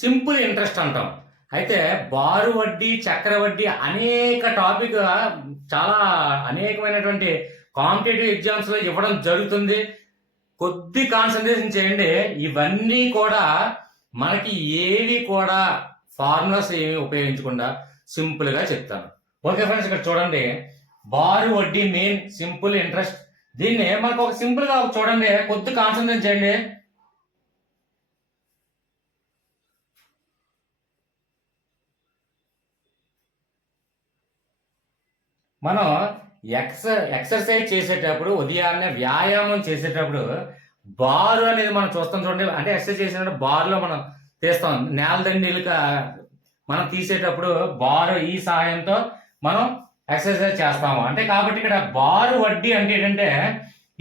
సింపుల్ ఇంట్రెస్ట్ అంటాం. అయితే బారు వడ్డీ, చక్రవడ్డీ అనేక టాపిక్, చాలా అనేకమైనటువంటి కాంపిటేటివ్ ఎగ్జామ్స్ లో ఇవ్వడం జరుగుతుంది. కొద్ది కాన్సన్ట్రేషన్ చేయండి. ఇవన్నీ కూడా మనకి ఏవి కూడా ఫార్ములాస్ ఏమి ఉపయోగించకుండా సింపుల్ గా చెప్తాను. ఓకే ఫ్రెండ్స్, ఇక్కడ చూడండి, బారు వడ్డీ మెయిన్ సింపుల్ ఇంట్రెస్ట్. దీన్ని మనకు ఒక సింపుల్ గా చూడండి, కొద్ది కాన్సన్ట్రేషన్ చేయండి. మనం ఎక్సర్సైజ్ చేసేటప్పుడు, ఉదయాన్నే వ్యాయామం చేసేటప్పుడు బారు అనేది మనం చూస్తాం చూడండి. అంటే ఎక్సర్సైజ్ చేసినప్పుడు బారులో మనం తీస్తాం. నేల దండీలు మనం తీసేటప్పుడు బారు ఈ సహాయంతో మనం ఎక్సర్సైజ్ చేస్తాము. అంటే కాబట్టి ఇక్కడ బారు వడ్డీ అంటే ఏంటంటే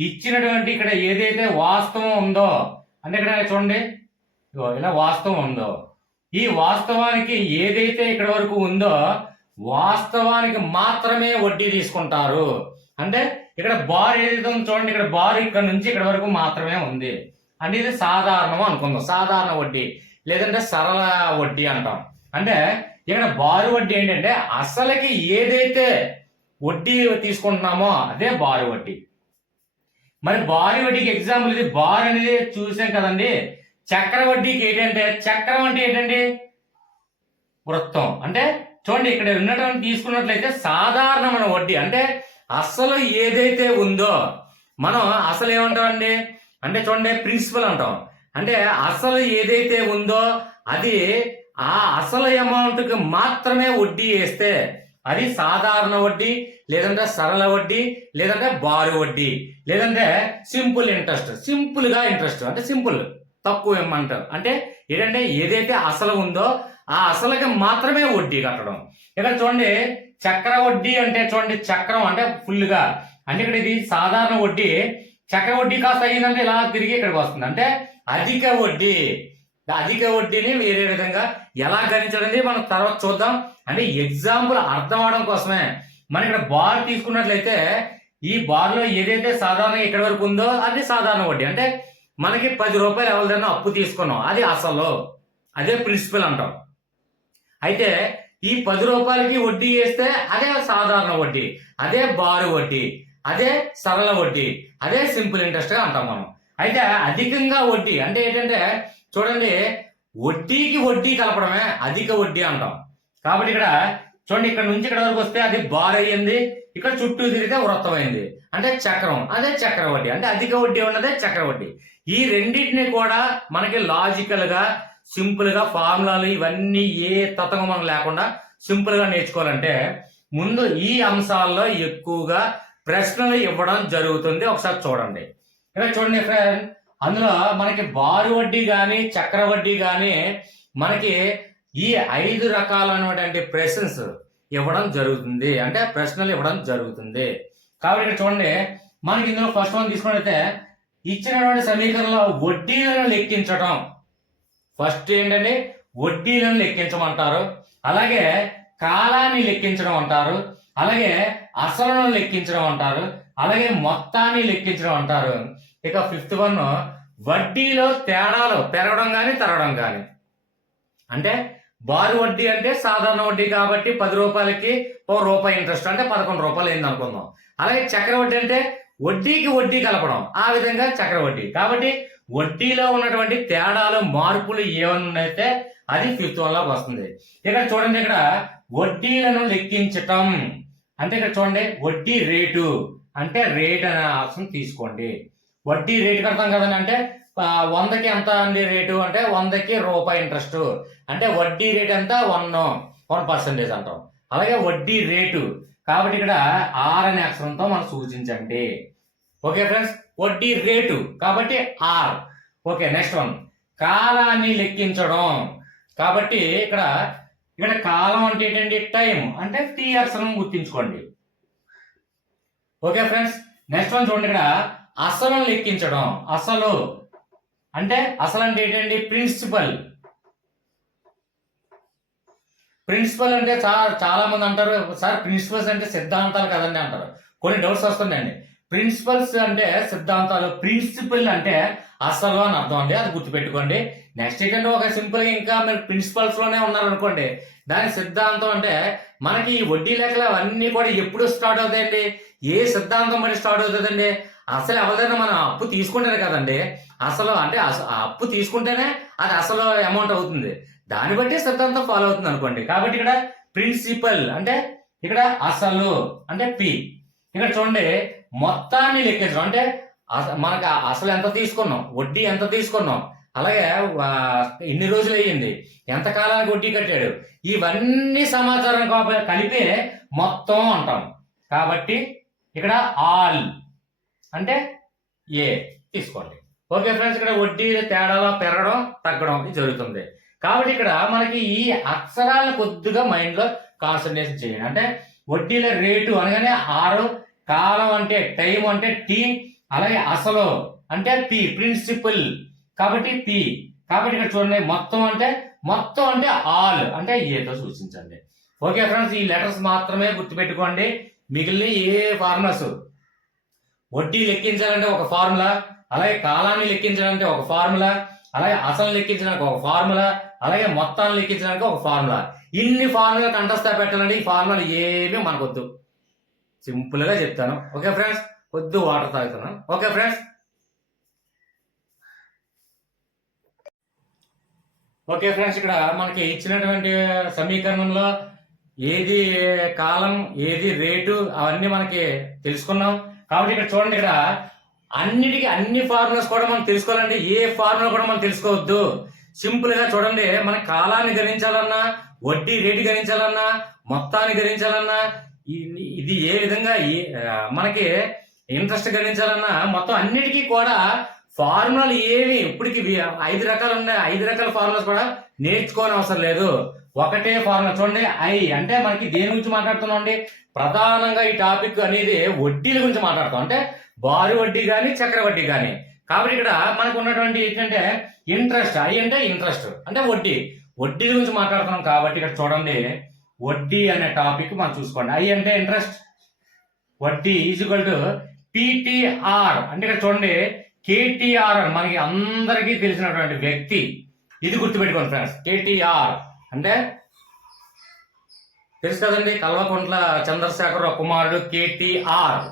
ఇచ్చినటువంటి ఇక్కడ ఏదైతే వాస్తవం ఉందో, అంటే ఇక్కడ చూడండి ఇలా వాస్తవం ఉందో, ఈ వాస్తవానికి ఏదైతే ఇక్కడ వరకు ఉందో వాస్తవానికి మాత్రమే వడ్డీ తీసుకుంటారు. అంటే ఇక్కడ బార్ ఏదైతే ఉందో చూడండి, ఇక్కడ బార్ ఇక్కడ నుంచి ఇక్కడ వరకు మాత్రమే ఉంది. అంటే ఇది సాధారణం అనుకుందాం, సాధారణ వడ్డీ లేదంటే సరళ వడ్డీ అంటాం. అంటే ఇక్కడ బారు వడ్డీ ఏంటంటే అసలుకి ఏదైతే వడ్డీ తీసుకుంటున్నామో అదే బారు వడ్డీ. మరి బారు వడ్డీకి ఎగ్జాంపుల్ ఇది. బార్ అనేది చూసాం కదండి. చక్ర వడ్డీకి ఏంటంటే, చక్రం అంటే ఏంటండి వృత్తం. అంటే చూడండి ఇక్కడ ఉన్నటువంటి తీసుకున్నట్లయితే సాధారణమైన వడ్డీ అంటే అసలు ఏదైతే ఉందో మనం అసలు ఏమంటామండి అంటే చూడండి ప్రిన్సిపల్ అంటాం. అంటే అసలు ఏదైతే ఉందో అది ఆ అసలు అమౌంట్కి మాత్రమే వడ్డీ వేస్తే అది సాధారణ వడ్డీ, లేదంటే సరళ వడ్డీ, లేదంటే బారు వడ్డీ, లేదంటే సింపుల్ ఇంట్రెస్ట్. సింపుల్ గా ఇంట్రెస్ట్ అంటే సింపుల్ తక్కువ ఏమంటారు. అంటే ఏంటంటే ఏదైతే అసలు ఉందో ఆ అసలుకి మాత్రమే వడ్డీ కట్టడం. ఇక్కడ చూడండి చక్ర వడ్డీ అంటే చూడండి చక్రం అంటే ఫుల్ గా, అంటే ఇక్కడ ఇది సాధారణ వడ్డీ, చక్ర వడ్డీ కాస్త అయ్యిందంటే ఇలా తిరిగి ఇక్కడికి వస్తుంది. అంటే అధిక వడ్డీ. అధిక వడ్డీని వేరే విధంగా ఎలా గణించడం మనం తర్వాత చూద్దాం. అంటే ఎగ్జాంపుల్ అర్థం అవడం కోసమే మనం ఇక్కడ బార్ తీసుకున్నట్లయితే ఈ బార్ లో ఏదైతే సాధారణ ఇక్కడ వరకు ఉందో అది సాధారణ వడ్డీ. అంటే మనకి 10 రూపాయలు ఎవరిదైనా అప్పు తీసుకున్నాం, అది అసలు, అదే ప్రిన్సిపల్ అంటాం. అయితే ఈ 10 రూపాయలకి వడ్డీ వేస్తే అదే సాధారణ వడ్డీ, అదే బారు వడ్డీ, అదే సరళ వడ్డీ, అదే సింపుల్ ఇంట్రెస్ట్ గా అంటాం మనం. అయితే అధికంగా వడ్డీ అంటే ఏంటంటే చూడండి వడ్డీకి వడ్డీ కలపడమే అధిక వడ్డీ అంటాం. కాబట్టి ఇక్కడ చూడండి ఇక్కడ నుంచి ఇక్కడ వరకు వస్తే అది బార్ అయ్యింది, ఇక్కడ చుట్టూ తిరిగితే వృత్తమైంది అంటే చక్రం, అదే చక్ర వడ్డీ. అంటే అధిక వడ్డీ ఉన్నదే చక్ర వడ్డీ. ఈ రెండింటిని కూడా మనకి లాజికల్ గా సింపుల్ గా ఫార్ములాలు ఇవన్నీ ఏ తతంగం లేకుండా సింపుల్ గా నేర్చుకోవాలంటే ముందు ఈ అంశాల్లో ఎక్కువగా ప్రశ్నలు ఇవ్వడం జరుగుతుంది. ఒకసారి చూడండి. ఇక్కడ చూడండి ఫ్రెండ్, అందులో మనకి బారు వడ్డీ కానీ చక్ర వడ్డీ కానీ మనకి ఈ 5 రకాలైనటువంటి ప్రశ్నస్ ఇవ్వడం జరుగుతుంది, అంటే ప్రశ్నలు ఇవ్వడం జరుగుతుంది. కాబట్టి ఇక్కడ చూడండి మనకి ఇందులో ఫస్ట్ వన్ తీసుకున్నట్లయితే ఇచ్చినటువంటి సమీకరణలో వడ్డీలను లెక్కించడం. ఫస్ట్ ఏంటంటే వడ్డీలను లెక్కించమంటారు, అలాగే కాలాన్ని లెక్కించడం అంటారు, అలాగే అసలును లెక్కించడం అంటారు, అలాగే మొత్తాన్ని లెక్కించడం అంటారు. ఇక ఫిఫ్త్ వన్ వడ్డీలో తేడాలు పెరగడం కానీ తరగడం కానీ. అంటే బారు వడ్డీ అంటే సాధారణ వడ్డీ కాబట్టి 10 రూపాయలకి ₹1 ఇంట్రెస్ట్ అంటే 11 రూపాయలు అయింది అనుకుందాం. అలాగే చక్ర వడ్డీ అంటే వడ్డీకి వడ్డీ కలపడం, ఆ విధంగా చక్ర వడ్డీ. కాబట్టి వడ్డీలో ఉన్నటువంటి తేడాలు మార్పులు ఏమన్నైతే అది ఫిఫ్త్ వన్ లోకి వస్తుంది. ఇక్కడ చూడండి ఇక్కడ వడ్డీలను లెక్కించటం అంటే ఇక్కడ చూడండి వడ్డీ రేటు అంటే రేట్ అనే ఆప్షన్ తీసుకోండి. వడ్డీ రేటు కడతాం కదండి. అంటే 100కి ఎంత అండి రేటు అంటే 100కి ₹1 ఇంట్రెస్ట్ అంటే వడ్డీ రేట్ ఎంత 1% అంటాం. అలాగే వడ్డీ రేటు కాబట్టి ఇక్కడ R అనే అక్షరంతో మనం సూచించండి. ఓకే ఫ్రెండ్స్, వడ్డీ రేటు కాబట్టి R. ఓకే, నెక్స్ట్ వన్ కాలాన్ని లెక్కించడం. కాబట్టి ఇక్కడ కాలం అంటే ఏంటండి టైం అంటే T అక్షరం గుర్తించుకోండి. ఓకే ఫ్రెండ్స్, నెక్స్ట్ వన్ చూడండి ఇక్కడ అసలు లెక్కించడం. అసలు అంటే ఏంటండి ప్రిన్సిపల్. ప్రిన్సిపల్ అంటే చాలా మంది అంటారు సార్ ప్రిన్సిపల్స్ అంటే సిద్ధాంతాలు కదండి అంటారు. కొన్ని డౌట్స్ వస్తున్నాయండి. ప్రిన్సిపల్స్ అంటే సిద్ధాంతాలు, ప్రిన్సిపల్ అంటే అసలు అని అర్థం అండి, అది గుర్తుపెట్టుకోండి. నెక్స్ట్ ఏంటంటే ఒక సింపుల్ గా ఇంకా మీరు ప్రిన్సిపల్స్ లోనే ఉన్నారనుకోండి, దాని సిద్ధాంతం అంటే మనకి ఈ వడ్డీ లెక్కలు అవన్నీ కూడా ఎప్పుడు స్టార్ట్ అవుతాయండి, ఏ సిద్ధాంతం బట్టి స్టార్ట్ అవుతుందండి. అసలు ఎవరైనా మనం అప్పు తీసుకుంటేనే కదండి అసలు, అంటే అప్పు తీసుకుంటేనే అది అసలు అమౌంట్ అవుతుంది, దాన్ని బట్టి సిద్ధాంతం ఫాలో అవుతుంది అనుకోండి. కాబట్టి ఇక్కడ ప్రిన్సిపల్ అంటే ఇక్కడ అసలు అంటే P. ఇక్కడ చూడండి మొత్తాన్ని లెక్కించడం అంటే మనకు అసలు ఎంత తీసుకున్నాం, వడ్డీ ఎంత తీసుకున్నాం, అలాగే ఎన్ని రోజులు అయ్యింది, ఎంత కాలానికి వడ్డీ కట్టాడు, ఇవన్నీ సమాచారం కలిపి మొత్తం అంటాం. కాబట్టి ఇక్కడ ఆల్ అంటే ఏ తీసుకోండి. ఓకే ఫ్రెండ్స్, ఇక్కడ వడ్డీ తేడాలో పెరగడం తగ్గడం జరుగుతుంది. కాబట్టి ఇక్కడ మనకి ఈ అక్షరాలను కొద్దిగా మైండ్లో కాన్సన్ట్రేషన్ చేయండి. అంటే వడ్డీల రేటు అనగానే 6, కాలం అంటే టైం అంటే టీ, అలాగే అసలు అంటే పి, ప్రిన్సిపల్ కాబట్టి పి. కాబట్టి ఇక్కడ చూడండి మొత్తం అంటే ఆల్ అంటే ఏతో సూచించండి. ఓకే ఫ్రెండ్స్, ఈ లెటర్స్ మాత్రమే గుర్తుపెట్టుకోండి. మిగిలిన ఏ ఫార్ములాస్, వడ్డీ లెక్కించాలంటే ఒక ఫార్ములా, అలాగే కాలాన్ని లెక్కించాలంటే ఒక ఫార్ములా, అలాగే అసలు లెక్కించడానికి ఒక ఫార్ములా, అలాగే మొత్తాన్ని లెక్కించడానికి ఒక ఫార్ములా. ఇన్ని ఫార్ములా కంఠస్థ పెట్టాలంటే ఈ ఫార్ములాలు ఏమీ మనకొద్దు, సింపుల్ గా చెప్తాను. ఓకే ఫ్రెండ్స్, కొద్ది వాటర్ తాగుతాను. ఓకే ఫ్రెండ్స్, ఓకే ఫ్రెండ్స్, ఇక్కడ మనకి ఇచ్చినటువంటి సమీకరణంలో ఏది కాలం ఏది రేటు అవన్నీ మనకి తెలుసుకున్నాం. కాబట్టి ఇక్కడ చూడండి, ఇక్కడ అన్నిటికీ అన్ని ఫార్ములాస్ కూడా మనం తెలుసుకోవాలండి. ఏ ఫార్ములా కూడా మనం తెలుసుకోవద్దు. సింపుల్ గా చూడండి, మన కాలాన్ని గణించాలన్నా, వడ్డీ రేటు గణించాలన్నా, మొత్తాన్ని గణించాలన్నా, ఇది ఏ విధంగా మనకి ఇంట్రెస్ట్ గణించాలన్నా మొత్తం అన్నిటికీ కూడా ఫార్ములాలు ఏవి ఇప్పటికి 5 రకాలు ఉన్నాయి. 5 రకాల ఫార్ములాస్ కూడా నేర్చుకోని అవసరం లేదు. ఒకటే ఫార్ములా చూడండి. ఐ అంటే మనకి దేని గురించి మాట్లాడుతున్నాం అండి? ప్రధానంగా ఈ టాపిక్ అనేది వడ్డీల గురించి మాట్లాడతాం. అంటే బారు వడ్డీ కానీ చక్ర వడ్డీ కానీ. కాబట్టి ఇక్కడ మనకు ఉన్నటువంటి ఏంటంటే ఇంట్రెస్ట్. ఐ అంటే ఇంట్రెస్ట్ అంటే వడ్డీ గురించి మాట్లాడుతున్నాం. కాబట్టి ఇక్కడ చూడండి, వడ్డీ అనే టాపిక్ మనం చూసుకోండి. ఐ అంటే ఇంట్రెస్ట్, వడ్డీ ఈజ్ ఈక్వల్ టు పిటిఆర్. అంటే ఇక్కడ చూడండి, కేటీఆర్ మనకి అందరికీ తెలిసినటువంటి వ్యక్తి. ఇది గుర్తుపెట్టుకోండి ఫ్రెండ్స్. కేటీఆర్ అంటే తెలుసు కదండి, కల్వకుంట్ల చంద్రశేఖరరావు కుమారుడు కేటీఆర్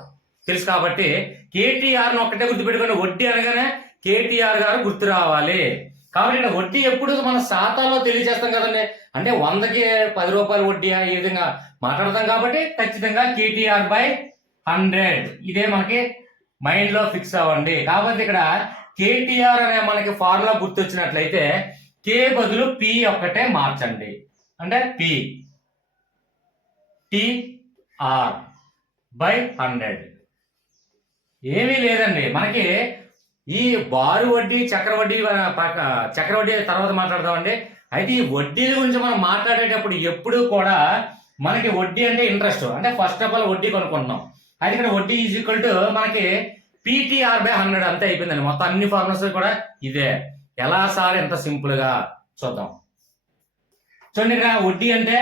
తెలుసు. కాబట్టి కేటీఆర్ ఒక్కటే గుర్తుపెట్టుకోండి. వడ్డీ అనగానే కేటీఆర్ గారు గుర్తు రావాలి. కాబట్టి ఇక్కడ వడ్డీ ఎప్పుడు మన శాతాల్లో తెలియజేస్తాం కదండి. అంటే 100కి 10 రూపాయలు వడ్డీ ఈ విధంగా మాట్లాడతాం. కాబట్టి ఖచ్చితంగా కేటీఆర్ బై 100 ఇదే మనకి మైండ్ లో ఫిక్స్ అవ్వండి. కాబట్టి ఇక్కడ కేటీఆర్ అనే మనకి ఫార్ములా గుర్తొచ్చినట్లయితే కే బదులు పి ఒక్కటే మార్చండి. అంటే పి టిఆర్ బై 100. ఏమీ లేదండి, మనకి ఈ బారు వడ్డీ చక్రవడ్డీ తర్వాత మాట్లాడదామండి. అయితే ఈ వడ్డీల గురించి మనం మాట్లాడేటప్పుడు ఎప్పుడు కూడా మనకి వడ్డీ అంటే ఇంట్రెస్ట్. అంటే ఫస్ట్ ఆఫ్ ఆల్ వడ్డీ కొనుక్కుంటున్నాం. అయితే ఇక్కడ వడ్డీ ఈజ్ ఈక్వల్ టు మనకి పిటిఆర్ బై 100 అంతే అయిపోయిందండి. మొత్తం అన్ని ఫార్ములాస్ కూడా ఇదే. ఎలా సార్ ఎంత సింపుల్ గా చూద్దాం. చూడండి, ఇక్కడ వడ్డీ అంటే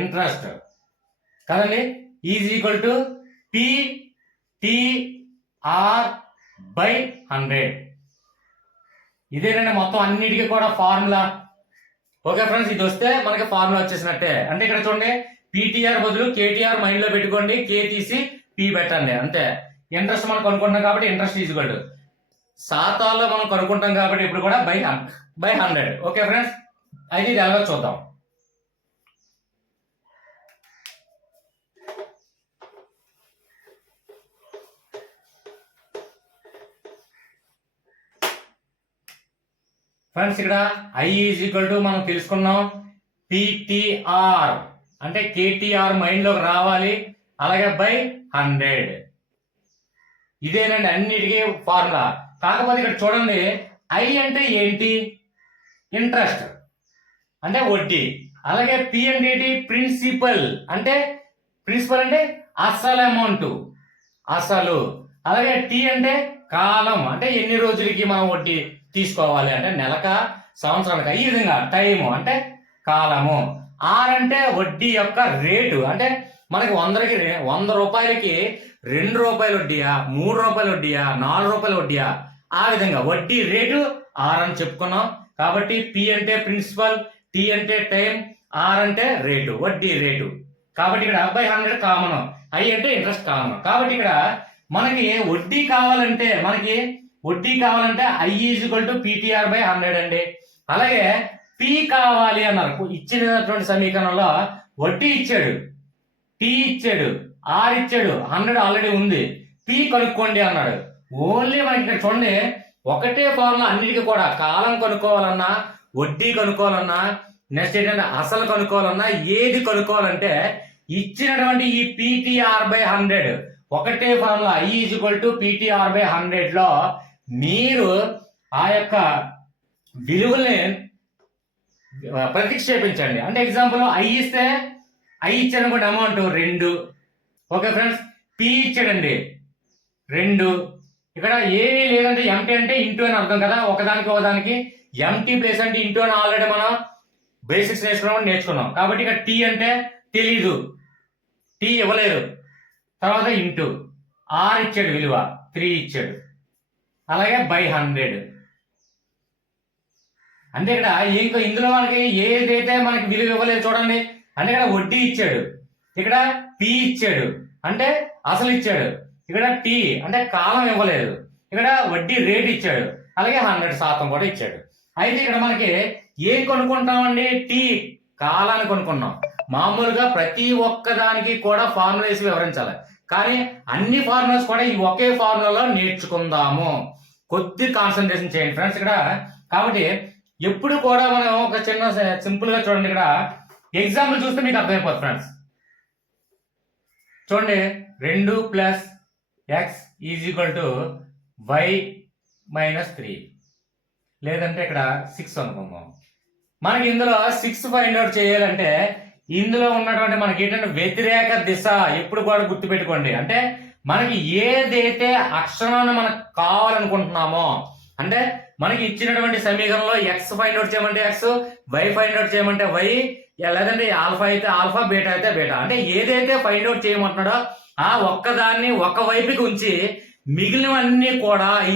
ఇంట్రెస్ట్ కదండి, is equal to PTR by 100. ఇదేనండి మొత్తం అన్నిటికీ కూడా ఫార్ములా. ఓకే ఫ్రెండ్స్, ఇది వస్తే మనకి ఫార్ములా వచ్చేసినట్టే. అంటే ఇక్కడ చూడండి, పిటిఆర్ బదులు కేటీఆర్ మైండ్ లో పెట్టుకోండి, కే తీసి పి పెట్టండి అంతే. ఇంట్రెస్ట్ మనం కనుక్కుంటాం కాబట్టి ఇంట్రెస్ట్ ఈజ్ ఈక్వల్ టు శాతాల్లో మనం కనుక్కుంటాం కాబట్టి ఇప్పుడు కూడా బై 100. ఓకే ఫ్రెండ్స్, అయితే ఇది ఎలాగో చూద్దాం. ఫ్రెండ్స్, ఇక్కడ ఐ ఈజ్ ఈక్వల్ టు మనం తెలుసుకున్నాం పిటిఆర్ అంటే కేటీఆర్ మైండ్ లోకి రావాలి, అలాగే బై 100. ఇదేనండి అన్నిటికీ ఫార్ములా. కాకపోతే ఇక్కడ చూడండి, ఐ అంటే ఏంటి? ఇంట్రెస్ట్ అంటే వడ్డీ. అలాగే పి అంటే ఏంటి? ప్రిన్సిపల్ అంటే అసలు అమౌంట్, అసలు. అలాగే టీ అంటే కాలం, అంటే ఎన్ని రోజులకి మనం వడ్డీ తీసుకోవాలి, అంటే నెలక సంవత్సరానికి. ఈ విధంగా టైము అంటే కాలము. ఆర్ అంటే వడ్డీ యొక్క రేటు. అంటే మనకి 100 రూపాయలకి 2 రూపాయలు వడ్డీయా, 3 రూపాయలు వడ్డీయా, 4 రూపాయలు వడ్డీయా, ఆ విధంగా వడ్డీ రేటు ఆర్ అని చెప్పుకున్నాం. కాబట్టి పి అంటే ప్రిన్సిపల్, టీ అంటే టైం, ఆర్ అంటే రేటు, వడ్డీ రేటు. కాబట్టి ఇక్కడ బై 100 కామన్, ఐ అంటే ఇంట్రెస్ట్ కామన్. కాబట్టి ఇక్కడ మనకి వడ్డీ కావాలంటే I is equal to PTR by 100 అండి. అలాగే పి కావాలి అన్నారు. ఇచ్చినటువంటి సమీకరణంలో వడ్డీ ఇచ్చాడు, టీ ఇచ్చాడు, ఆర్ ఇచ్చాడు, 100 ఆల్రెడీ ఉంది, పి కనుక్కోండి అన్నాడు. ఓన్లీ మనకి ఇక్కడ చూడండి, ఒకటే ఫార్ములా అన్నిటికీ కూడా. కాలం కనుక్కోవాలన్నా, వడ్డీ కనుక్కోవాలన్నా, నెక్స్ట్ ఏంటంటే అసలు కనుక్కోవాలన్నా, ఏది కనుక్కోవాలంటే ఇచ్చినటువంటి ఈ PTR/100 ఒకటే ఫార్ములా I = PTR/100 లో మీరు ఆ యొక్క విలువల్ని ప్రతిక్షేపించండి. అంటే ఎగ్జాంపుల్ I ఇస్తే I ఇచ్చాను అనుకోండి అమౌంట్ 2. ఓకే ఫ్రెండ్స్, P ఇచ్చాడండి 2. ఇక్కడ ఏమీ లేదంటే ఎంటీ అంటే ఇంటూ అని అర్థం కదా, ఒకదానికి ఎంటీ ప్లేస్ అంటే ఇంటూ అని ఆల్రెడీ మనం బేసిక్స్ నేర్చుకున్నాం. కాబట్టి ఇక్కడ టీ అంటే తెలీదు, టీ ఇవ్వలేదు. తర్వాత ఇంటూ R ఇచ్చాడు, విలువ 3 ఇచ్చాడు. అలాగే /100 అంటే ఇక్కడ ఇందులో మనకి ఏదైతే మనకి విలువ ఇవ్వలేదు చూడండి. అంటే ఇక్కడ వడ్డీ ఇచ్చాడు, ఇక్కడ P ఇచ్చాడు అంటే అసలు ఇచ్చాడు, ఇక్కడ టీ అంటే కాలం ఇవ్వలేదు, ఇక్కడ వడ్డీ రేట్ ఇచ్చాడు, అలాగే 100% కూడా ఇచ్చాడు. అయితే ఇక్కడ మనకి ఏం కొనుక్కుంటామండి? టీ కాలాన్ని కొనుక్కున్నాం. మామూలుగా ప్రతి ఒక్కదానికి కూడా ఫార్ములాస్ వివరించాలి, కానీ అన్ని ఫార్ములాస్ కూడా ఈ ఒకే ఫార్ములాలో నేర్చుకుందాము. కొద్ది కాన్సన్ట్రేషన్ చేయండి ఫ్రెండ్స్ ఇక్కడ. కాబట్టి ఎప్పుడు కూడా మనం ఒక చిన్న సింపుల్ గా చూడండి, ఇక్కడ ఎగ్జాంపుల్ చూస్తే మీకు అర్థమైపోతుంది ఫ్రెండ్స్. చూడండి, 2 + x = y - 3, లేదంటే ఇక్కడ 6 అనుకుందాం. మనకి ఇందులో 6 ఫైండ్ అవుట్ చేయాలంటే ఇందులో ఉన్నటువంటి మనకి ఏంటంటే వ్యతిరేక దిశ ఎప్పుడు కూడా గుర్తుపెట్టుకోండి. అంటే మనకి ఏదైతే అక్షరాన్ని మనకు కావాలనుకుంటున్నామో, అంటే మనకి ఇచ్చినటువంటి సమీకరణంలో x ఫైండ్ అవుట్ చేయమంటే x, y ఫైండ్ అవుట్ చేయమంటే y, లేదంటే ఆల్ఫా అయితే ఆల్ఫా, బీటా అయితే బీటా, అంటే ఏదైతే ఫైండ్ అవుట్ చేయమంటున్నాడో ఆ ఒక్కదాన్ని ఒక వైపుకి ఉంచి మిగిలినవన్నీ కూడా =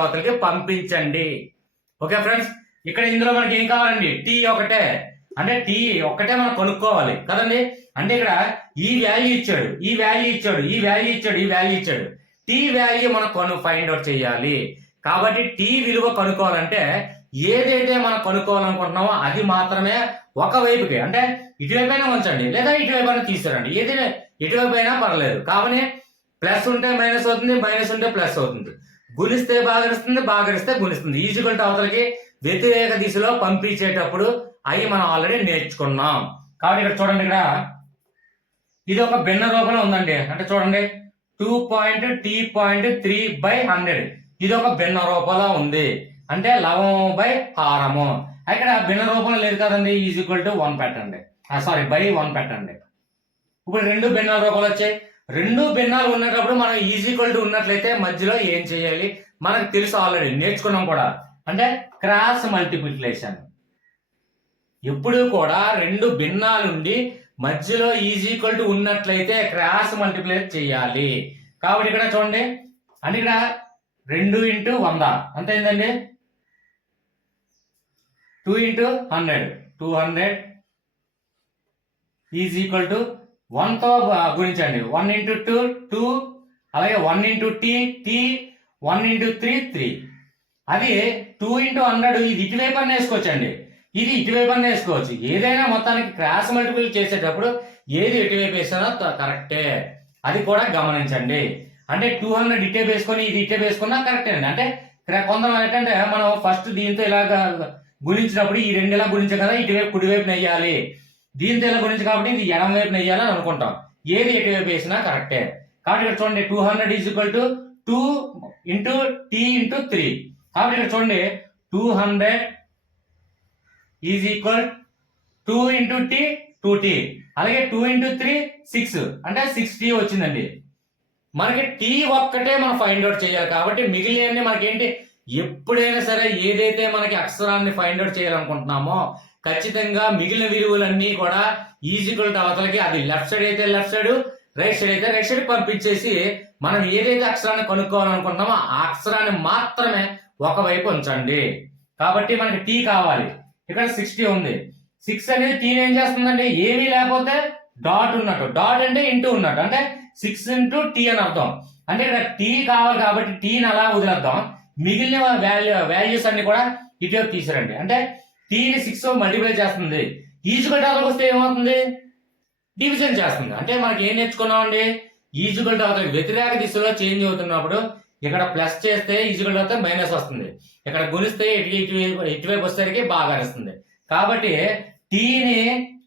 అవతలకి పంపించండి. ఓకే ఫ్రెండ్స్, ఇక్కడ ఇందులో మనకి ఏం కావాలండి? టీ ఒకటే, అంటే టీ ఒక్కటే మనం కొనుక్కోవాలి కదండి. అంటే ఇక్కడ ఈ వాల్యూ ఇచ్చాడు, ఈ వాల్యూ ఇచ్చాడు, ఈ వాల్యూ ఇచ్చాడు, ఈ వాల్యూ ఇచ్చాడు. టీ వాల్యూ మనం ఫైండ్ అవుట్ చేయాలి. కాబట్టి టీ విలువ కనుక్కోవాలంటే ఏదైతే మనం కనుక్కోవాలనుకుంటున్నామో అది మాత్రమే ఒకవైపుకి, అంటే ఇటువైపైనా ఉంచండి లేదా ఇటువైపైనా తీసుకురండి, ఏదైనా ఇటువైపు అయినా పర్లేదు. కాబట్టి ప్లస్ ఉంటే మైనస్ అవుతుంది, మైనస్ ఉంటే ప్లస్ అవుతుంది, గుణిస్తే భాగరిస్తుంది, భాగరిస్తే గుణిస్తుంది. = అవతలకి వ్యతిరేక దిశలో పంపించేటప్పుడు అవి మనం ఆల్రెడీ నేర్చుకున్నాం. కాబట్టి ఇక్కడ చూడండి, ఇక్కడ ఇది ఒక భిన్న రూపంలో ఉందండి. అంటే చూడండి 2.T.3/100 ఇది ఒక భిన్న రూపంలో ఉంది, అంటే లవము హారము. ఇక్కడ భిన్న రూపంలో లేదు కదండి, =1 పెట్టండి, సారీ /1 పెట్టండి. ఇప్పుడు 2 భిన్నాల రూపాలు వచ్చాయి. 2 భిన్నాలు ఉన్నప్పుడు మనం = ఉన్నట్లయితే మధ్యలో ఏం చేయాలి మనకు తెలుసు, ఆల్రెడీ నేర్చుకున్నాం కూడా. అంటే క్రాస్ మల్టిప్లికేషన్. ఎప్పుడు కూడా 2 భిన్నాలుండి మధ్యలో = ఉన్నట్లయితే క్రాస్ మల్టిప్లికేట్ చేయాలి. కాబట్టి ఇక్కడ చూడండి, అంటే ఇక్కడ 2 × 100 అంత ఏంటండి? 2 × 100 200 = 1 తో గుణించండి. 1 × 2 2, అలాగే 1 × t 1 × 3 3. అది 2 × 100 ఇది ఇటువైపు అన్న వేసుకోవచ్చండి, ఇది ఇటువైపు అన్న వేసుకోవచ్చు. ఏదైనా మొత్తానికి క్రాస్ మల్టిపుల్ చేసేటప్పుడు ఏది ఎటువైపు వేసినా కరెక్టే, అది కూడా గమనించండి. అంటే 200 ఇటే వేసుకొని ఇది ఇటే వేసుకున్నా కరెక్టే అండి. అంటే కొంతమంది ఏంటంటే మనం ఫస్ట్ దీంతో ఇలాగ గుణించినప్పుడు ఈ 2 ఇలా గుణించాం కదా, ఇటువైపు కుడివైపు నెయ్యాలి, దీంతో ఇలా గురించి కాబట్టి ఇది ఎడమ వైపు నెయ్యాలి అని అనుకుంటాం. ఏది ఎటువైపు వేసినా కరెక్టే. కాబట్టి ఇక్కడ చూడండి 200 = 2 × t × 3. కాబట్టి ఇక్కడ చూడండి 200 = 2 × t 2t, అలాగే 2 × 3 6, అంటే 6t వచ్చిందండి. మనకి టీ ఒక్కటే మనం ఫైండ్ అవుట్ చేయాలి. కాబట్టి మిగిలినవన్నీ మనకేంటి, ఎప్పుడైనా సరే ఏదైతే మనకి అక్షరాన్ని ఫైండ్ అవుట్ చేయాలనుకుంటున్నామో ఖచ్చితంగా మిగిలిన విలువలన్నీ కూడా = అవతలకి, అది లెఫ్ట్ సైడ్ అయితే లెఫ్ట్ సైడ్, రైట్ సైడ్ అయితే రైట్ సైడ్ పంపించేసి మనం ఏదైతే అక్షరాన్ని కనుక్కోవాలనుకుంటున్నామో ఆ అక్షరాన్ని మాత్రమే ఒకవైపు ఉంచండి. కాబట్టి మనకి టీ కావాలి. ఇక్కడ 60 ఉంది. 6 అనేది టీని ఏం చేస్తుందండి? ఏమీ లేకపోతే డాట్ ఉన్నట్టు, డాట్ అంటే ఇంటూ ఉన్నట్టు, అంటే 6 × t అని అర్థం. అంటే ఇక్కడ టీ కావాలి కాబట్టి టీని అలా వదిలేద్దాం, మిగిలిన వాల్యూస్ అన్ని కూడా ఇటువైపు తీసిరండి. అంటే టీని 6 మల్టిప్లై చేస్తుంది, = వస్తే ఏమవుతుంది? డివిజన్ చేస్తుంది. అంటే మనకి ఏం నేర్చుకున్నామండి? = వ్యతిరేక దిశలో చేంజ్ అవుతున్నప్పుడు ఇక్కడ ప్లస్ చేస్తే = మైనస్ వస్తుంది, ఇక్కడ గుణిస్తే ఇటువైపు వచ్చేసరికి బాగా వస్తుంది. కాబట్టి టీని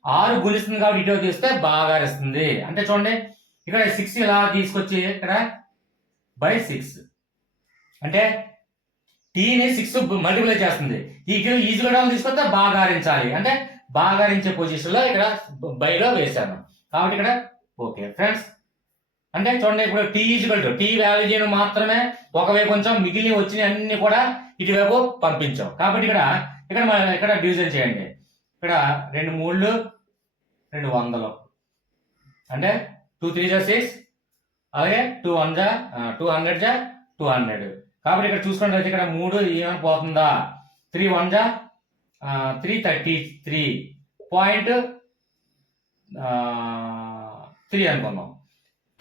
6 గుణిస్తుంది కాబట్టి ఇటు తీస్తే భాగారిస్తుంది. అంటే చూడండి ఇక్కడ 6 ఇలా తీసుకొచ్చి ఇక్కడ బై 6 అంటే టీని 6 మల్టిప్లై చేస్తుంది. ఈ ఈజీగా తీసుకొస్తే భాగారించాలి అంటే భాగారించే పొజిషన్ లో ఇక్కడ బైలో వేశాను కాబట్టి ఇక్కడ ఓకే ఫ్రెండ్స్. అంటే చూడండి ఇప్పుడు టీ వాల్యూ చేయడం మాత్రమే ఒకవైపు కొంచెం మిగిలిన వచ్చిన అన్ని కూడా ఇటువైపు పంపించాం కాబట్టి ఇక్కడ డివిజన్ చేయండి. ఇక్కడ 2 3 200 అంటే 2 3 6 అలాగే 2 1 200 200 కాబట్టి ఇక్కడ చూసుకున్నట్లయితే ఇక్కడ 3 ఏమైనా పోతుందా 3 1 333.3 అనుకుందాం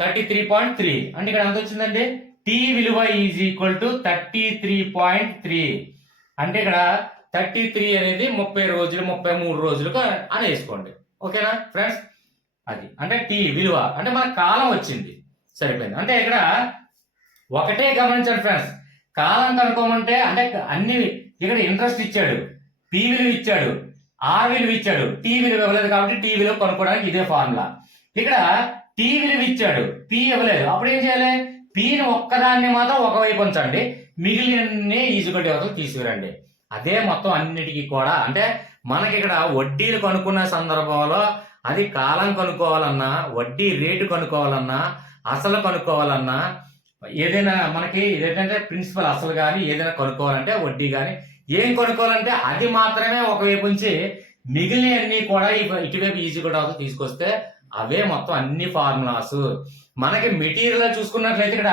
33.3 అంటే ఇక్కడ ఎంత వచ్చిందండి టీ విలువ ఈజ్ ఈక్వల్ టు 33.3 అంటే ఇక్కడ 33 అనేది 30 రోజులు 33 రోజులకు అని వేసుకోండి. ఓకేనా ఫ్రెండ్స్ అది అంటే టీ విలువ అంటే మన కాలం వచ్చింది సరిపోయింది. అంటే ఇక్కడ ఒకటే గమనించండి ఫ్రెండ్స్ కాలం కనుక్కోమంటే అంటే అన్ని ఇక్కడ ఇంట్రెస్ట్ ఇచ్చాడు పి విలువ ఇచ్చాడు ఆర్ విలువ ఇచ్చాడు టీ విలువ ఇవ్వలేదు కాబట్టి టీ విలువ కొనుక్కోవడానికి ఇదే ఫార్ములా. ఇక్కడ టీ విలువ ఇచ్చాడు పి ఇవ్వలేదు అప్పుడు ఏం చేయాలి పిని ఒక్కదాన్ని మాత్రం ఒకవైపు ఉంచండి మిగిలిన ఈజీగా అవతలు తీసుకురండి. అదే మొత్తం అన్నిటికీ కూడా అంటే మనకి ఇక్కడ వడ్డీలు కనుక్కున్న సందర్భంలో అది కాలం కనుక్కోవాలన్నా వడ్డీ రేటు కనుక్కోవాలన్నా అసలు కనుక్కోవాలన్నా ఏదైనా మనకి ఏదంటే ప్రిన్సిపల్ అసలు కానీ ఏదైనా కొనుక్కోవాలంటే వడ్డీ కానీ ఏం కొనుక్కోవాలంటే అది మాత్రమే ఒకవైపు నుంచి మిగిలిన అన్ని కూడా ఇటువైపు ఈజీగా తీసుకొస్తే అవే మొత్తం అన్ని ఫార్ములాస్. మనకి మెటీరియల్ చూసుకున్నట్లయితే ఇక్కడ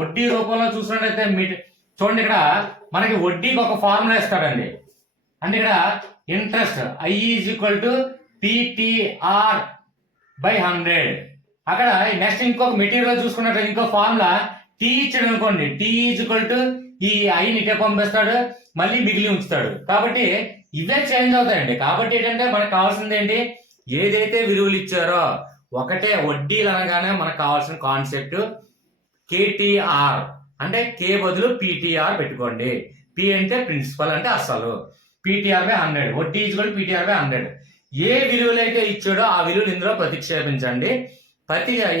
వడ్డీ రూపంలో చూసుకున్నట్లయితే చూడండి ఇక్కడ మనకి వడ్డీకి ఒక ఫార్ములా ఇస్తాడండి. అంటే ఇక్కడ interest I is equal to PTR by 100. అక్కడ నెక్స్ట్ ఇంకొక మెటీరియల్ చూసుకున్నట్లయితే ఇంకో ఫార్ములా టీ ఇచ్చాడు అనుకోండి టీ ఈజ్ ఈక్వల్ టు ఈ ఐని ఇటే పంపిస్తాడు మళ్ళీ మిగిలి ఉంచుతాడు కాబట్టి ఇవే చేంజ్ అవుతాయండి. కాబట్టి ఏంటంటే మనకు కావాల్సింది ఏంటి ఏదైతే విలువలు ఇచ్చారో ఒకటే వడ్డీలు అనగానే మనకు కావాల్సిన కాన్సెప్ట్ కేటీఆర్ అంటే కే బదులు పీటీఆర్ పెట్టుకోండి. పి అంటే ప్రిన్సిపల్ అంటే అసలు పీటీఆర్ బై 100 వడ్డీ ఈజ్వల్ పీటీఆర్ బై 100. ఏ విలువలు అయితే ఇచ్చాడో ఆ విలువలు ఇందులో ప్రతిక్షేపించండి.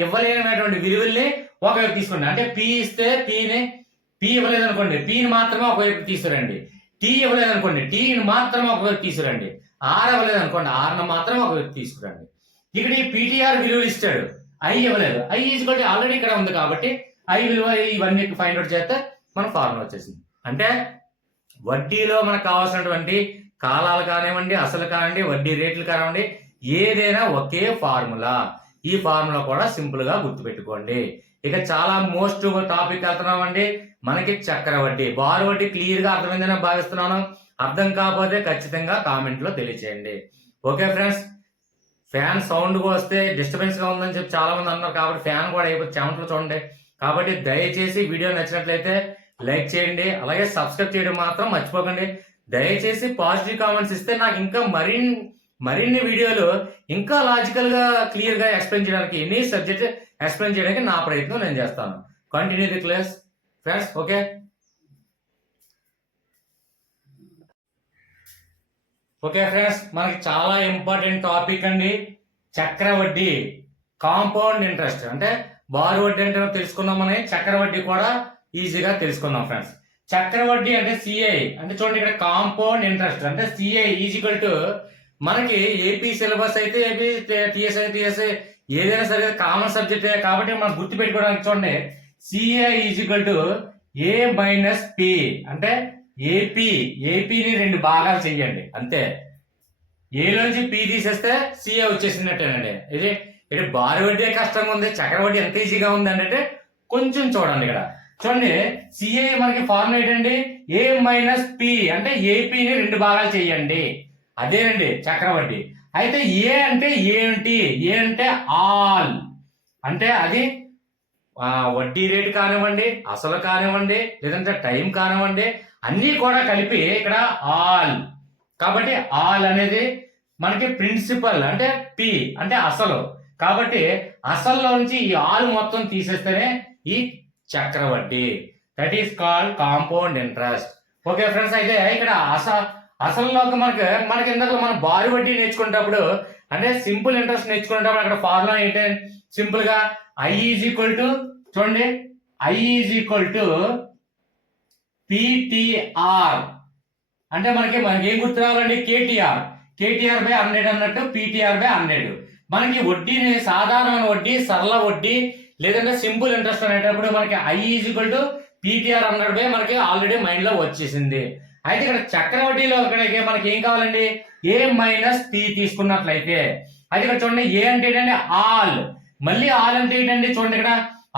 ఇవ్వలేనటువంటి విలువల్ని ఒకవైపు తీసుకోండి. అంటే పి ఇస్తే పి ఇవ్వలేదు అనుకోండి పిని మాత్రమే ఒకవైపు తీసుకురండి. టీ ఇవ్వలేదు అనుకోండి టీని మాత్రమే ఒకవైపు తీసుకురండి. ఆర్ ఇవ్వలేదు అనుకోండి ఆర్ను మాత్రమే ఒకవైపు తీసుకురండి. ఇక్కడ ఈ పీటీఆర్ విలువలు ఇచ్చాడు ఐ ఇవ్వలేదు ఐ ఈజ్వల్ ఆల్రెడీ ఇక్కడ ఉంది కాబట్టి ఐ విలువ ఇవన్నీ ఫైండ్ అవుట్ చేస్తే మన ఫార్ములా వచ్చేసింది. అంటే వడ్డీలో మనకు కావాల్సినటువంటి కాలాలు కానివ్వండి అసలు కానివ్వండి వడ్డీ రేట్లు కానివ్వండి ఏదైనా ఒకే ఫార్ములా. ఈ ఫార్ములా కూడా సింపుల్ గా గుర్తుపెట్టుకోండి. ఇక చాలా మోస్ట్ టాపిక్ వెళ్తున్నామండి మనకి చక్ర వడ్డీ బారు వడ్డీ క్లియర్ గా అర్థమైందని భావిస్తున్నాను. అర్థం కాకపోతే ఖచ్చితంగా కామెంట్ లో తెలియచేయండి. ఓకే ఫ్రెండ్స్ ఫ్యాన్ సౌండ్ వస్తే డిస్టర్బెన్స్ గా ఉందని చెప్పి చాలా మంది అన్నారు కాబట్టి ఫ్యాన్ కూడా అయిపోతే చెమటలు చూడండి. కాబట్టి దయచేసి వీడియో నచ్చినట్లయితే లైక్ చేయండి అలాగే సబ్స్క్రైబ్ చేయడం మాత్రం మర్చిపోకండి. దయచేసి పాజిటివ్ కామెంట్స్ ఇస్తే నాకు ఇంకా మరిన్ని వీడియోలు ఇంకా లాజికల్ గా క్లియర్ గా ఎక్స్ప్లెయిన్ చేయడానికి ఎనీ సబ్జెక్ట్ ఎక్స్ప్లెయిన్ చేయడానికి నా ప్రయత్నం నేను చేస్తాను. Continue the class friends. Okay friends మనకి చాలా ఇంపార్టెంట్ టాపిక్ అండి చక్ర వడ్డీ కాంపౌండ్ ఇంట్రెస్ట్. అంటే బారు వడ్డీ అంటే తెలుసుకున్నామని చక్ర వడ్డీ కూడా ఈజీగా తెలుసుకుందాం ఫ్రెండ్స్. చక్ర వడ్డీ అంటే సిఐ అంటే చూడండి ఇక్కడ కాంపౌండ్ ఇంట్రెస్ట్ అంటే సిఐ ఈజ్వల్ టు మనకి ఏపీ సిలబస్ అయితే ఏపీ టిఎస్ఐ ఏదైనా సరే కామన్ సబ్జెక్ట్ కాబట్టి మనం గుర్తు పెట్టుకోవడానికి చూడండి CI equal to A minus P అంటే ఏపీని 2 భాగాలు చెయ్యండి అంతే. ఏలోంచి పి తీసేస్తే సిఐ వచ్చేసినట్టేనండి. ఇది బారు వడ్డీ కష్టంగా ఉంది చక్ర వడ్డీ ఎంత ఈజీగా ఉంది అంటే కొంచెం చూడండి ఇక్కడ చూడండి సిఐ మనకి ఫార్ములా ఏంటండి ఏ మైనస్ పి అంటే ఏపీని 2 భాగాలు చెయ్యండి అదేనండి చక్రవడ్డీ. అయితే ఏ అంటే ఏంటి ఏ అంటే ఆల్ అంటే అది వడ్డీ రేటు కానివ్వండి అసలు కానివ్వండి లేదంటే టైం కానివ్వండి అన్నీ కూడా కలిపి ఇక్కడ ఆల్. కాబట్టి ఆల్ అనేది మనకి ప్రిన్సిపల్ అంటే పి అంటే అసలు కాబట్టి అసల్లో నుంచి ఈ ఆల్ మొత్తం తీసేస్తేనే ఈ చక్రవడ్డీ that is called compound interest. Okay friends అయితే ఇక్కడ అసలులోకి మనకి ఇందాక మనం బారు వడ్డీ నేర్చుకునేటప్పుడు అంటే సింపుల్ ఇంట్రెస్ట్ నేర్చుకునేటప్పుడు అక్కడ ఫార్ములా ఏంటంటే సింపుల్ గా ఐ ఈజ్ ఈక్వల్ టు చూడండి I is equal to PTR అంటే మనకి ఏం గుర్తు రావాలండి కేటీఆర్ బై 100 అన్నట్టు పిటిఆర్ బై 100 మనకి వడ్డీని సాధారణమైన వడ్డీ సరళ వడ్డీ లేదంటే సింపుల్ ఇంట్రెస్ట్ అనేటప్పుడు మనకి I is equal to PTR 100 by మనకి ఆల్రెడీ మైండ్ లో వచ్చేసింది. అయితే ఇక్కడ చక్రవడ్డీలో మనకి ఏం కావాలండి ఏ మైనస్ పి తీసుకున్నట్లయితే అయితే ఇక్కడ చూడండి ఏ అంటే ఏంటంటే ఆల్ మళ్ళీ ఆల్ అంటే ఏంటండి చూడండి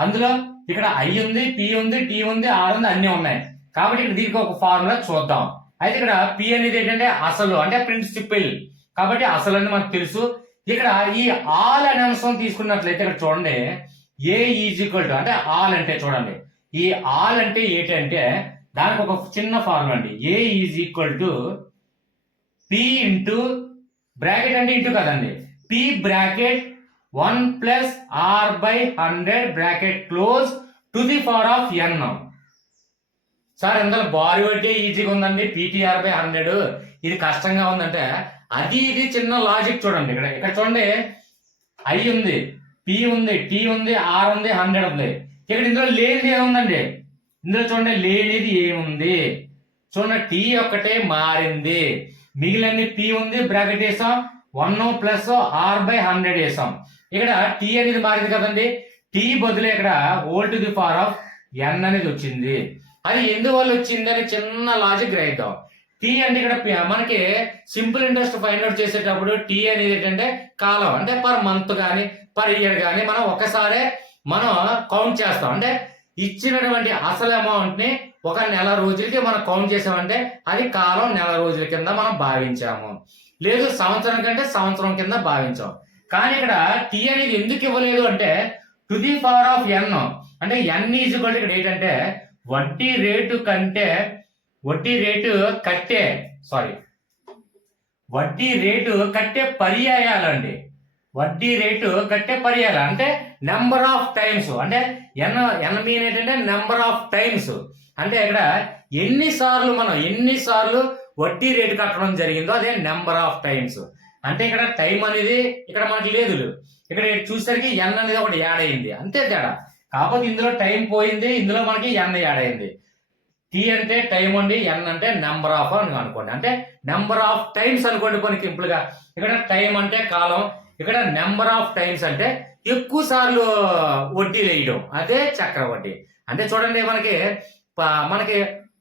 అందులో ఇక్కడ ఐ ఉంది పి ఉంది టీ ఉంది ఆర్ ఉంది అన్ని ఉన్నాయి కాబట్టి ఇక్కడ దీనికి ఒక ఫార్ములా చూద్దాం. అయితే ఇక్కడ పి అనేది ఏంటంటే అసలు అంటే ప్రిన్సిపల్ కాబట్టి అసలు అని మనకు తెలుసు. ఇక్కడ ఈ ఆల్ అనే అంశం తీసుకున్నట్లయితే ఇక్కడ చూడండి ఏ ఈజ్ ఈక్వల్ టు అంటే ఆల్ అంటే చూడండి ఈ ఆల్ అంటే ఏంటంటే దానికి ఒక చిన్న ఫార్ములా అండి A is equal to P into bracket అంటే ఇంటూ కదండి P bracket 1 plus R by 100 bracket close to the power of N. Sir ఇందులో బారు వడ్డీ ఈజీగా ఉందండి పిటిఆర్ బై 100 ఇది కష్టంగా ఉందంటే అది ఇది చిన్న లాజిక్ చూడండి ఇక్కడ చూడండి ఐ ఉంది పి ఉంది టీ ఉంది ఆర్ ఉంది 100 ఉంది ఇక్కడ ఇందులో లేనిది ఏముందండి ఇందులో చూడండి లేనిది ఏముంది చూడండి టీ ఒక్కటే మారింది మిగిలిన పి ఉంది బ్రాకెట్ వేసాం 1 ప్లస్ ఆర్ బై 100 వేసాం ఇక్కడ టీ అనేది మారింది కదండి టీ బదులు ఇక్కడ whole to the power of N అనేది వచ్చింది. అది ఎందువల్ల వచ్చింది అని చిన్న లాజిక్ గ్రహిద్దాం. టీ అంటే ఇక్కడ మనకి సింపుల్ ఇంట్రెస్ట్ ఫైండ్ అవుట్ చేసేటప్పుడు టీ అనేది ఏంటంటే కాలం అంటే పర్ మంత్ కానీ పర్ ఇయర్ కానీ మనం ఒకసారి మనం కౌంట్ చేస్తాం అంటే ఇచ్చినటువంటి అసలు అమౌంట్ ని ఒక నెల రోజులకి మనం కౌంట్ చేసామంటే అది కాలం నెల రోజుల కింద మనం భావించాము లేదు సంవత్సరం కంటే సంవత్సరం కింద భావించాం. కానీ ఇక్కడ టీ అనేది ఎందుకు ఇవ్వలేదు అంటే టు ది పవర్ ఆఫ్ ఎన్ అంటే ఎన్ ఈజ్ ఈక్వల్ ఇక్కడ ఏంటంటే వడ్డీ రేటు కట్టే పర్యాయాలండి వడ్డీ రేటు కట్టే పర్యాయాలు అంటే నెంబర్ ఆఫ్ టైమ్స్ అంటే ఎన్ మీన్ ఏంటంటే నెంబర్ ఆఫ్ టైమ్స్ అంటే ఇక్కడ ఎన్నిసార్లు వడ్డీ రేటు కట్టడం జరిగిందో అదే నెంబర్ ఆఫ్ టైమ్స్. అంటే ఇక్కడ టైం అనేది ఇక్కడ మనకి లేదు ఇక్కడ చూసేసరికి ఎన్ అనేది ఒకటి యాడ్ అయింది అంతే తేడా కాకపోతే ఇందులో టైం పోయింది ఇందులో మనకి ఎన్ యాడ్ అయింది. టీ అంటే టైం అండి ఎన్ అంటే నెంబర్ ఆఫ్ అని అనుకోండి అంటే నెంబర్ ఆఫ్ టైమ్స్ అనుకోండి కొన్ని సింపుల్ గా ఇక్కడ టైం అంటే కాలం ఇక్కడ నెంబర్ ఆఫ్ టైమ్స్ అంటే ఎక్కువ సార్లు వడ్డీ వేయడం అదే చక్రవడ్డీ. అంటే చూడండి మనకి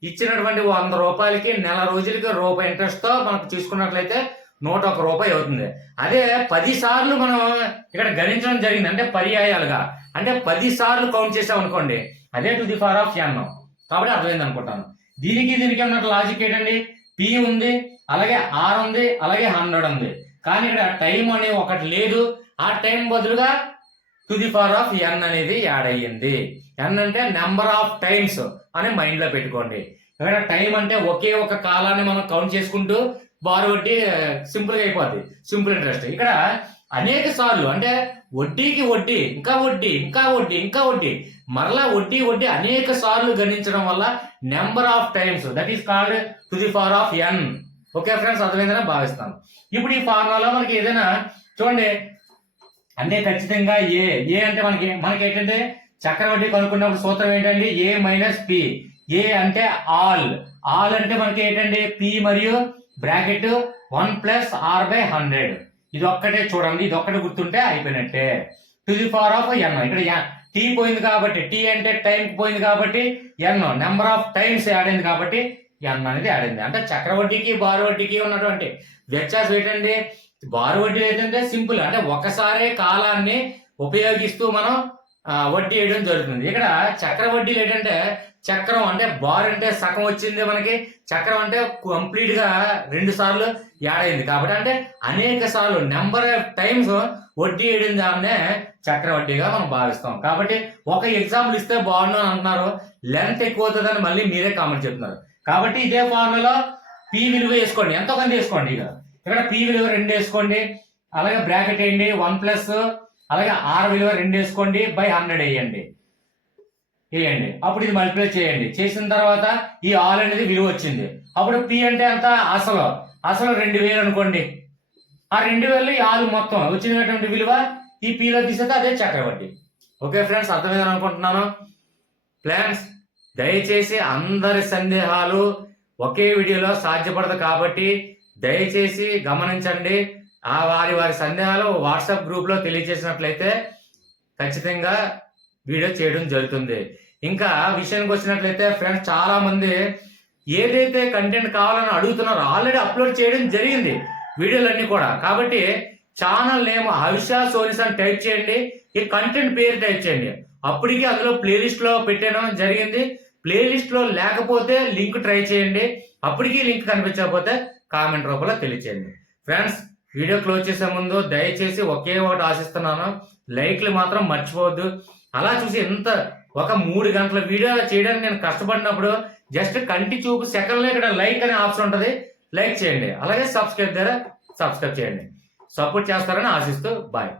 ఇచ్చినటువంటి 100 రూపాయలకి నెల రోజులకి రూపాయి ఇంట్రెస్ట్ తో మనకు తీసుకున్నట్లయితే 101 రూపాయి అవుతుంది. అదే 10 సార్లు మనం ఇక్కడ గణించడం జరిగింది అంటే పర్యాయాలుగా అంటే 10 సార్లు కౌంట్ చేసాం అనుకోండి అదే టు ది పవర్ ఆఫ్ ఎన్ కాబట్టి అర్థమైంది అనుకుంటాను. దీనికి ఉన్న లాజిక్ ఏంటండి పి ఉంది అలాగే ఆర్ ఉంది అలాగే 100 ఉంది కానీ ఇక్కడ టైం అనే ఒకటి లేదు ఆ టైం బదులుగా to the power of N అనేది యాడ్ అయ్యింది. ఎన్ అంటే నెంబర్ ఆఫ్ టైమ్స్ అని మైండ్ లో పెట్టుకోండి. ఇక్కడ టైం అంటే ఒకే ఒక కాలాన్ని మనం కౌంట్ చేసుకుంటూ బారు వడ్డీ సింపుల్ గా అయిపోద్ది సింపుల్ ఇంట్రెస్ట్. ఇక్కడ అనేక సార్లు అంటే వడ్డీకి వడ్డీ ఇంకా వడ్డీ ఇంకా వడ్డీ ఇంకా వడ్డీ మరలా వడ్డీ అనేక సార్లు గణించడం వల్ల number of times that is called to the power of n. Okay friends అర్థమైందని భావిస్తాను. ఇప్పుడు ఈ ఫార్ములాలో మనకి ఏదైనా చూడండి అంటే ఖచ్చితంగా ఏ అంటే మనకి ఏంటంటే చక్రవడ్డీ కనుక్కున్నప్పుడు సూత్రం ఏంటండి ఏ మైనస్ పి. ఏ అంటే ఆల్ అంటే మనకి ఏంటండి పి మరియు బ్రాకెట్ 1 ప్లస్ ఆర్ బై 100 ఇది ఒక్కటే చూడండి ఇది ఒక్కటే గుర్తుంటే అయిపోయినట్టే టు ది పవర్ ఆఫ్ ఎన్. ఇక్కడ టీ పోయింది కాబట్టి టీ అంటే టైం పోయింది కాబట్టి ఎన్ నెంబర్ ఆఫ్ టైమ్స్ యాడ్ అయింది కాబట్టి ఎన్ అనేది యాడ్ అయింది. అంటే చక్రవడ్డీకి బారు వడ్డీకి ఉన్నటువంటి వ్యత్యాసం ఏంటంటే బారు వడ్డీ ఏంటంటే సింపుల్ అంటే ఒకసారి కాలాన్ని ఉపయోగిస్తూ మనం వడ్డీ వేయడం జరుగుతుంది. ఇక్కడ చక్రవడ్డీలు ఏంటంటే చక్రం అంటే బార్ అంటే సగం వచ్చింది మనకి చక్రం అంటే కంప్లీట్ గా 2 సార్లు యాడ్ అయింది కాబట్టి అంటే అనేక సార్లు నెంబర్ ఆఫ్ టైమ్స్ వడ్డీ వేయడం దాన్నే చక్రవడ్డీగా మనం భావిస్తాం. కాబట్టి ఒక ఎగ్జాంపుల్ ఇస్తే బాగుండు అని అంటున్నారు లెంత్ ఎక్కువ అవుతుందని మళ్ళీ మీరే కామెంట్ చెప్తున్నారు. కాబట్టి ఇదే ఫార్ములా పి విలువ వేసుకోండి ఎంతో కొంత వేసుకోండి. ఇక్కడ పి విలువ 2 వేసుకోండి అలాగే బ్రాకెట్ వేయండి 1 ప్లస్ అలాగే ఆర్ విలువ 2 వేసుకోండి బై 100 వేయండి. వేయండి. అప్పుడు ఇది మల్టిప్లై చేయండి. చేసిన తర్వాత ఈ ఆల్ అనేది విలువ వచ్చింది. అప్పుడు పి అంటే ఎంత, అసలు 2000 అనుకోండి. ఆ 2000 ఈ ఆలు మొత్తం వచ్చినటువంటి విలువ ఈ పిలో తీసేస్తే అదే చక్రవడ్డీ. ఓకే ఫ్రెండ్స్, అర్థమైందని అనుకుంటున్నాను. ఫ్రెండ్స్, దయచేసి అందరి సందేహాలు ఒకే వీడియోలో సాధ్యపడదు కాబట్టి దయచేసి గమనించండి. వారి సందేహాలు వాట్సాప్ గ్రూప్లో తెలియజేసినట్లయితే ఖచ్చితంగా వీడియో చేయడం జరుగుతుంది. ఇంకా విషయానికి వచ్చినట్లయితే ఫ్రెండ్స్, చాలా మంది ఏదైతే కంటెంట్ కావాలని అడుగుతున్నారో ఆల్రెడీ అప్లోడ్ చేయడం జరిగింది వీడియోలన్నీ కూడా. కాబట్టి ఛానల్ నేమ్ హర్ష సోనిస్ అని టైప్ చేయండి, ఈ కంటెంట్ పేరు టైప్ చేయండి. అప్పటికి అందులో ప్లేలిస్ట్ లో పెట్టడం జరిగింది. ప్లేలిస్ట్ లో లేకపోతే లింక్ ట్రై చేయండి. అప్పటికి లింక్ కనిపించకపోతే కామెంట్ రూపంలో తెలియచేయండి. ఫ్రెండ్స్, వీడియో క్లోజ్ చేసే ముందు దయచేసి ఒకే ఒకటి ఆశిస్తున్నాను, లైక్లు మాత్రం మర్చిపోవద్దు. అలా చూసి ఒక 3 గంటల వీడియో చేయడానికి నేను కష్టపడినప్పుడు జస్ట్ కంటి చూపు సెకండ్లో ఇక్కడ లైక్ అనే ఆప్షన్ ఉంటుంది, లైక్ చేయండి. అలాగే సబ్స్క్రైబ్ చేయండి. సపోర్ట్ చేస్తారని ఆశిస్తూ బాయ్.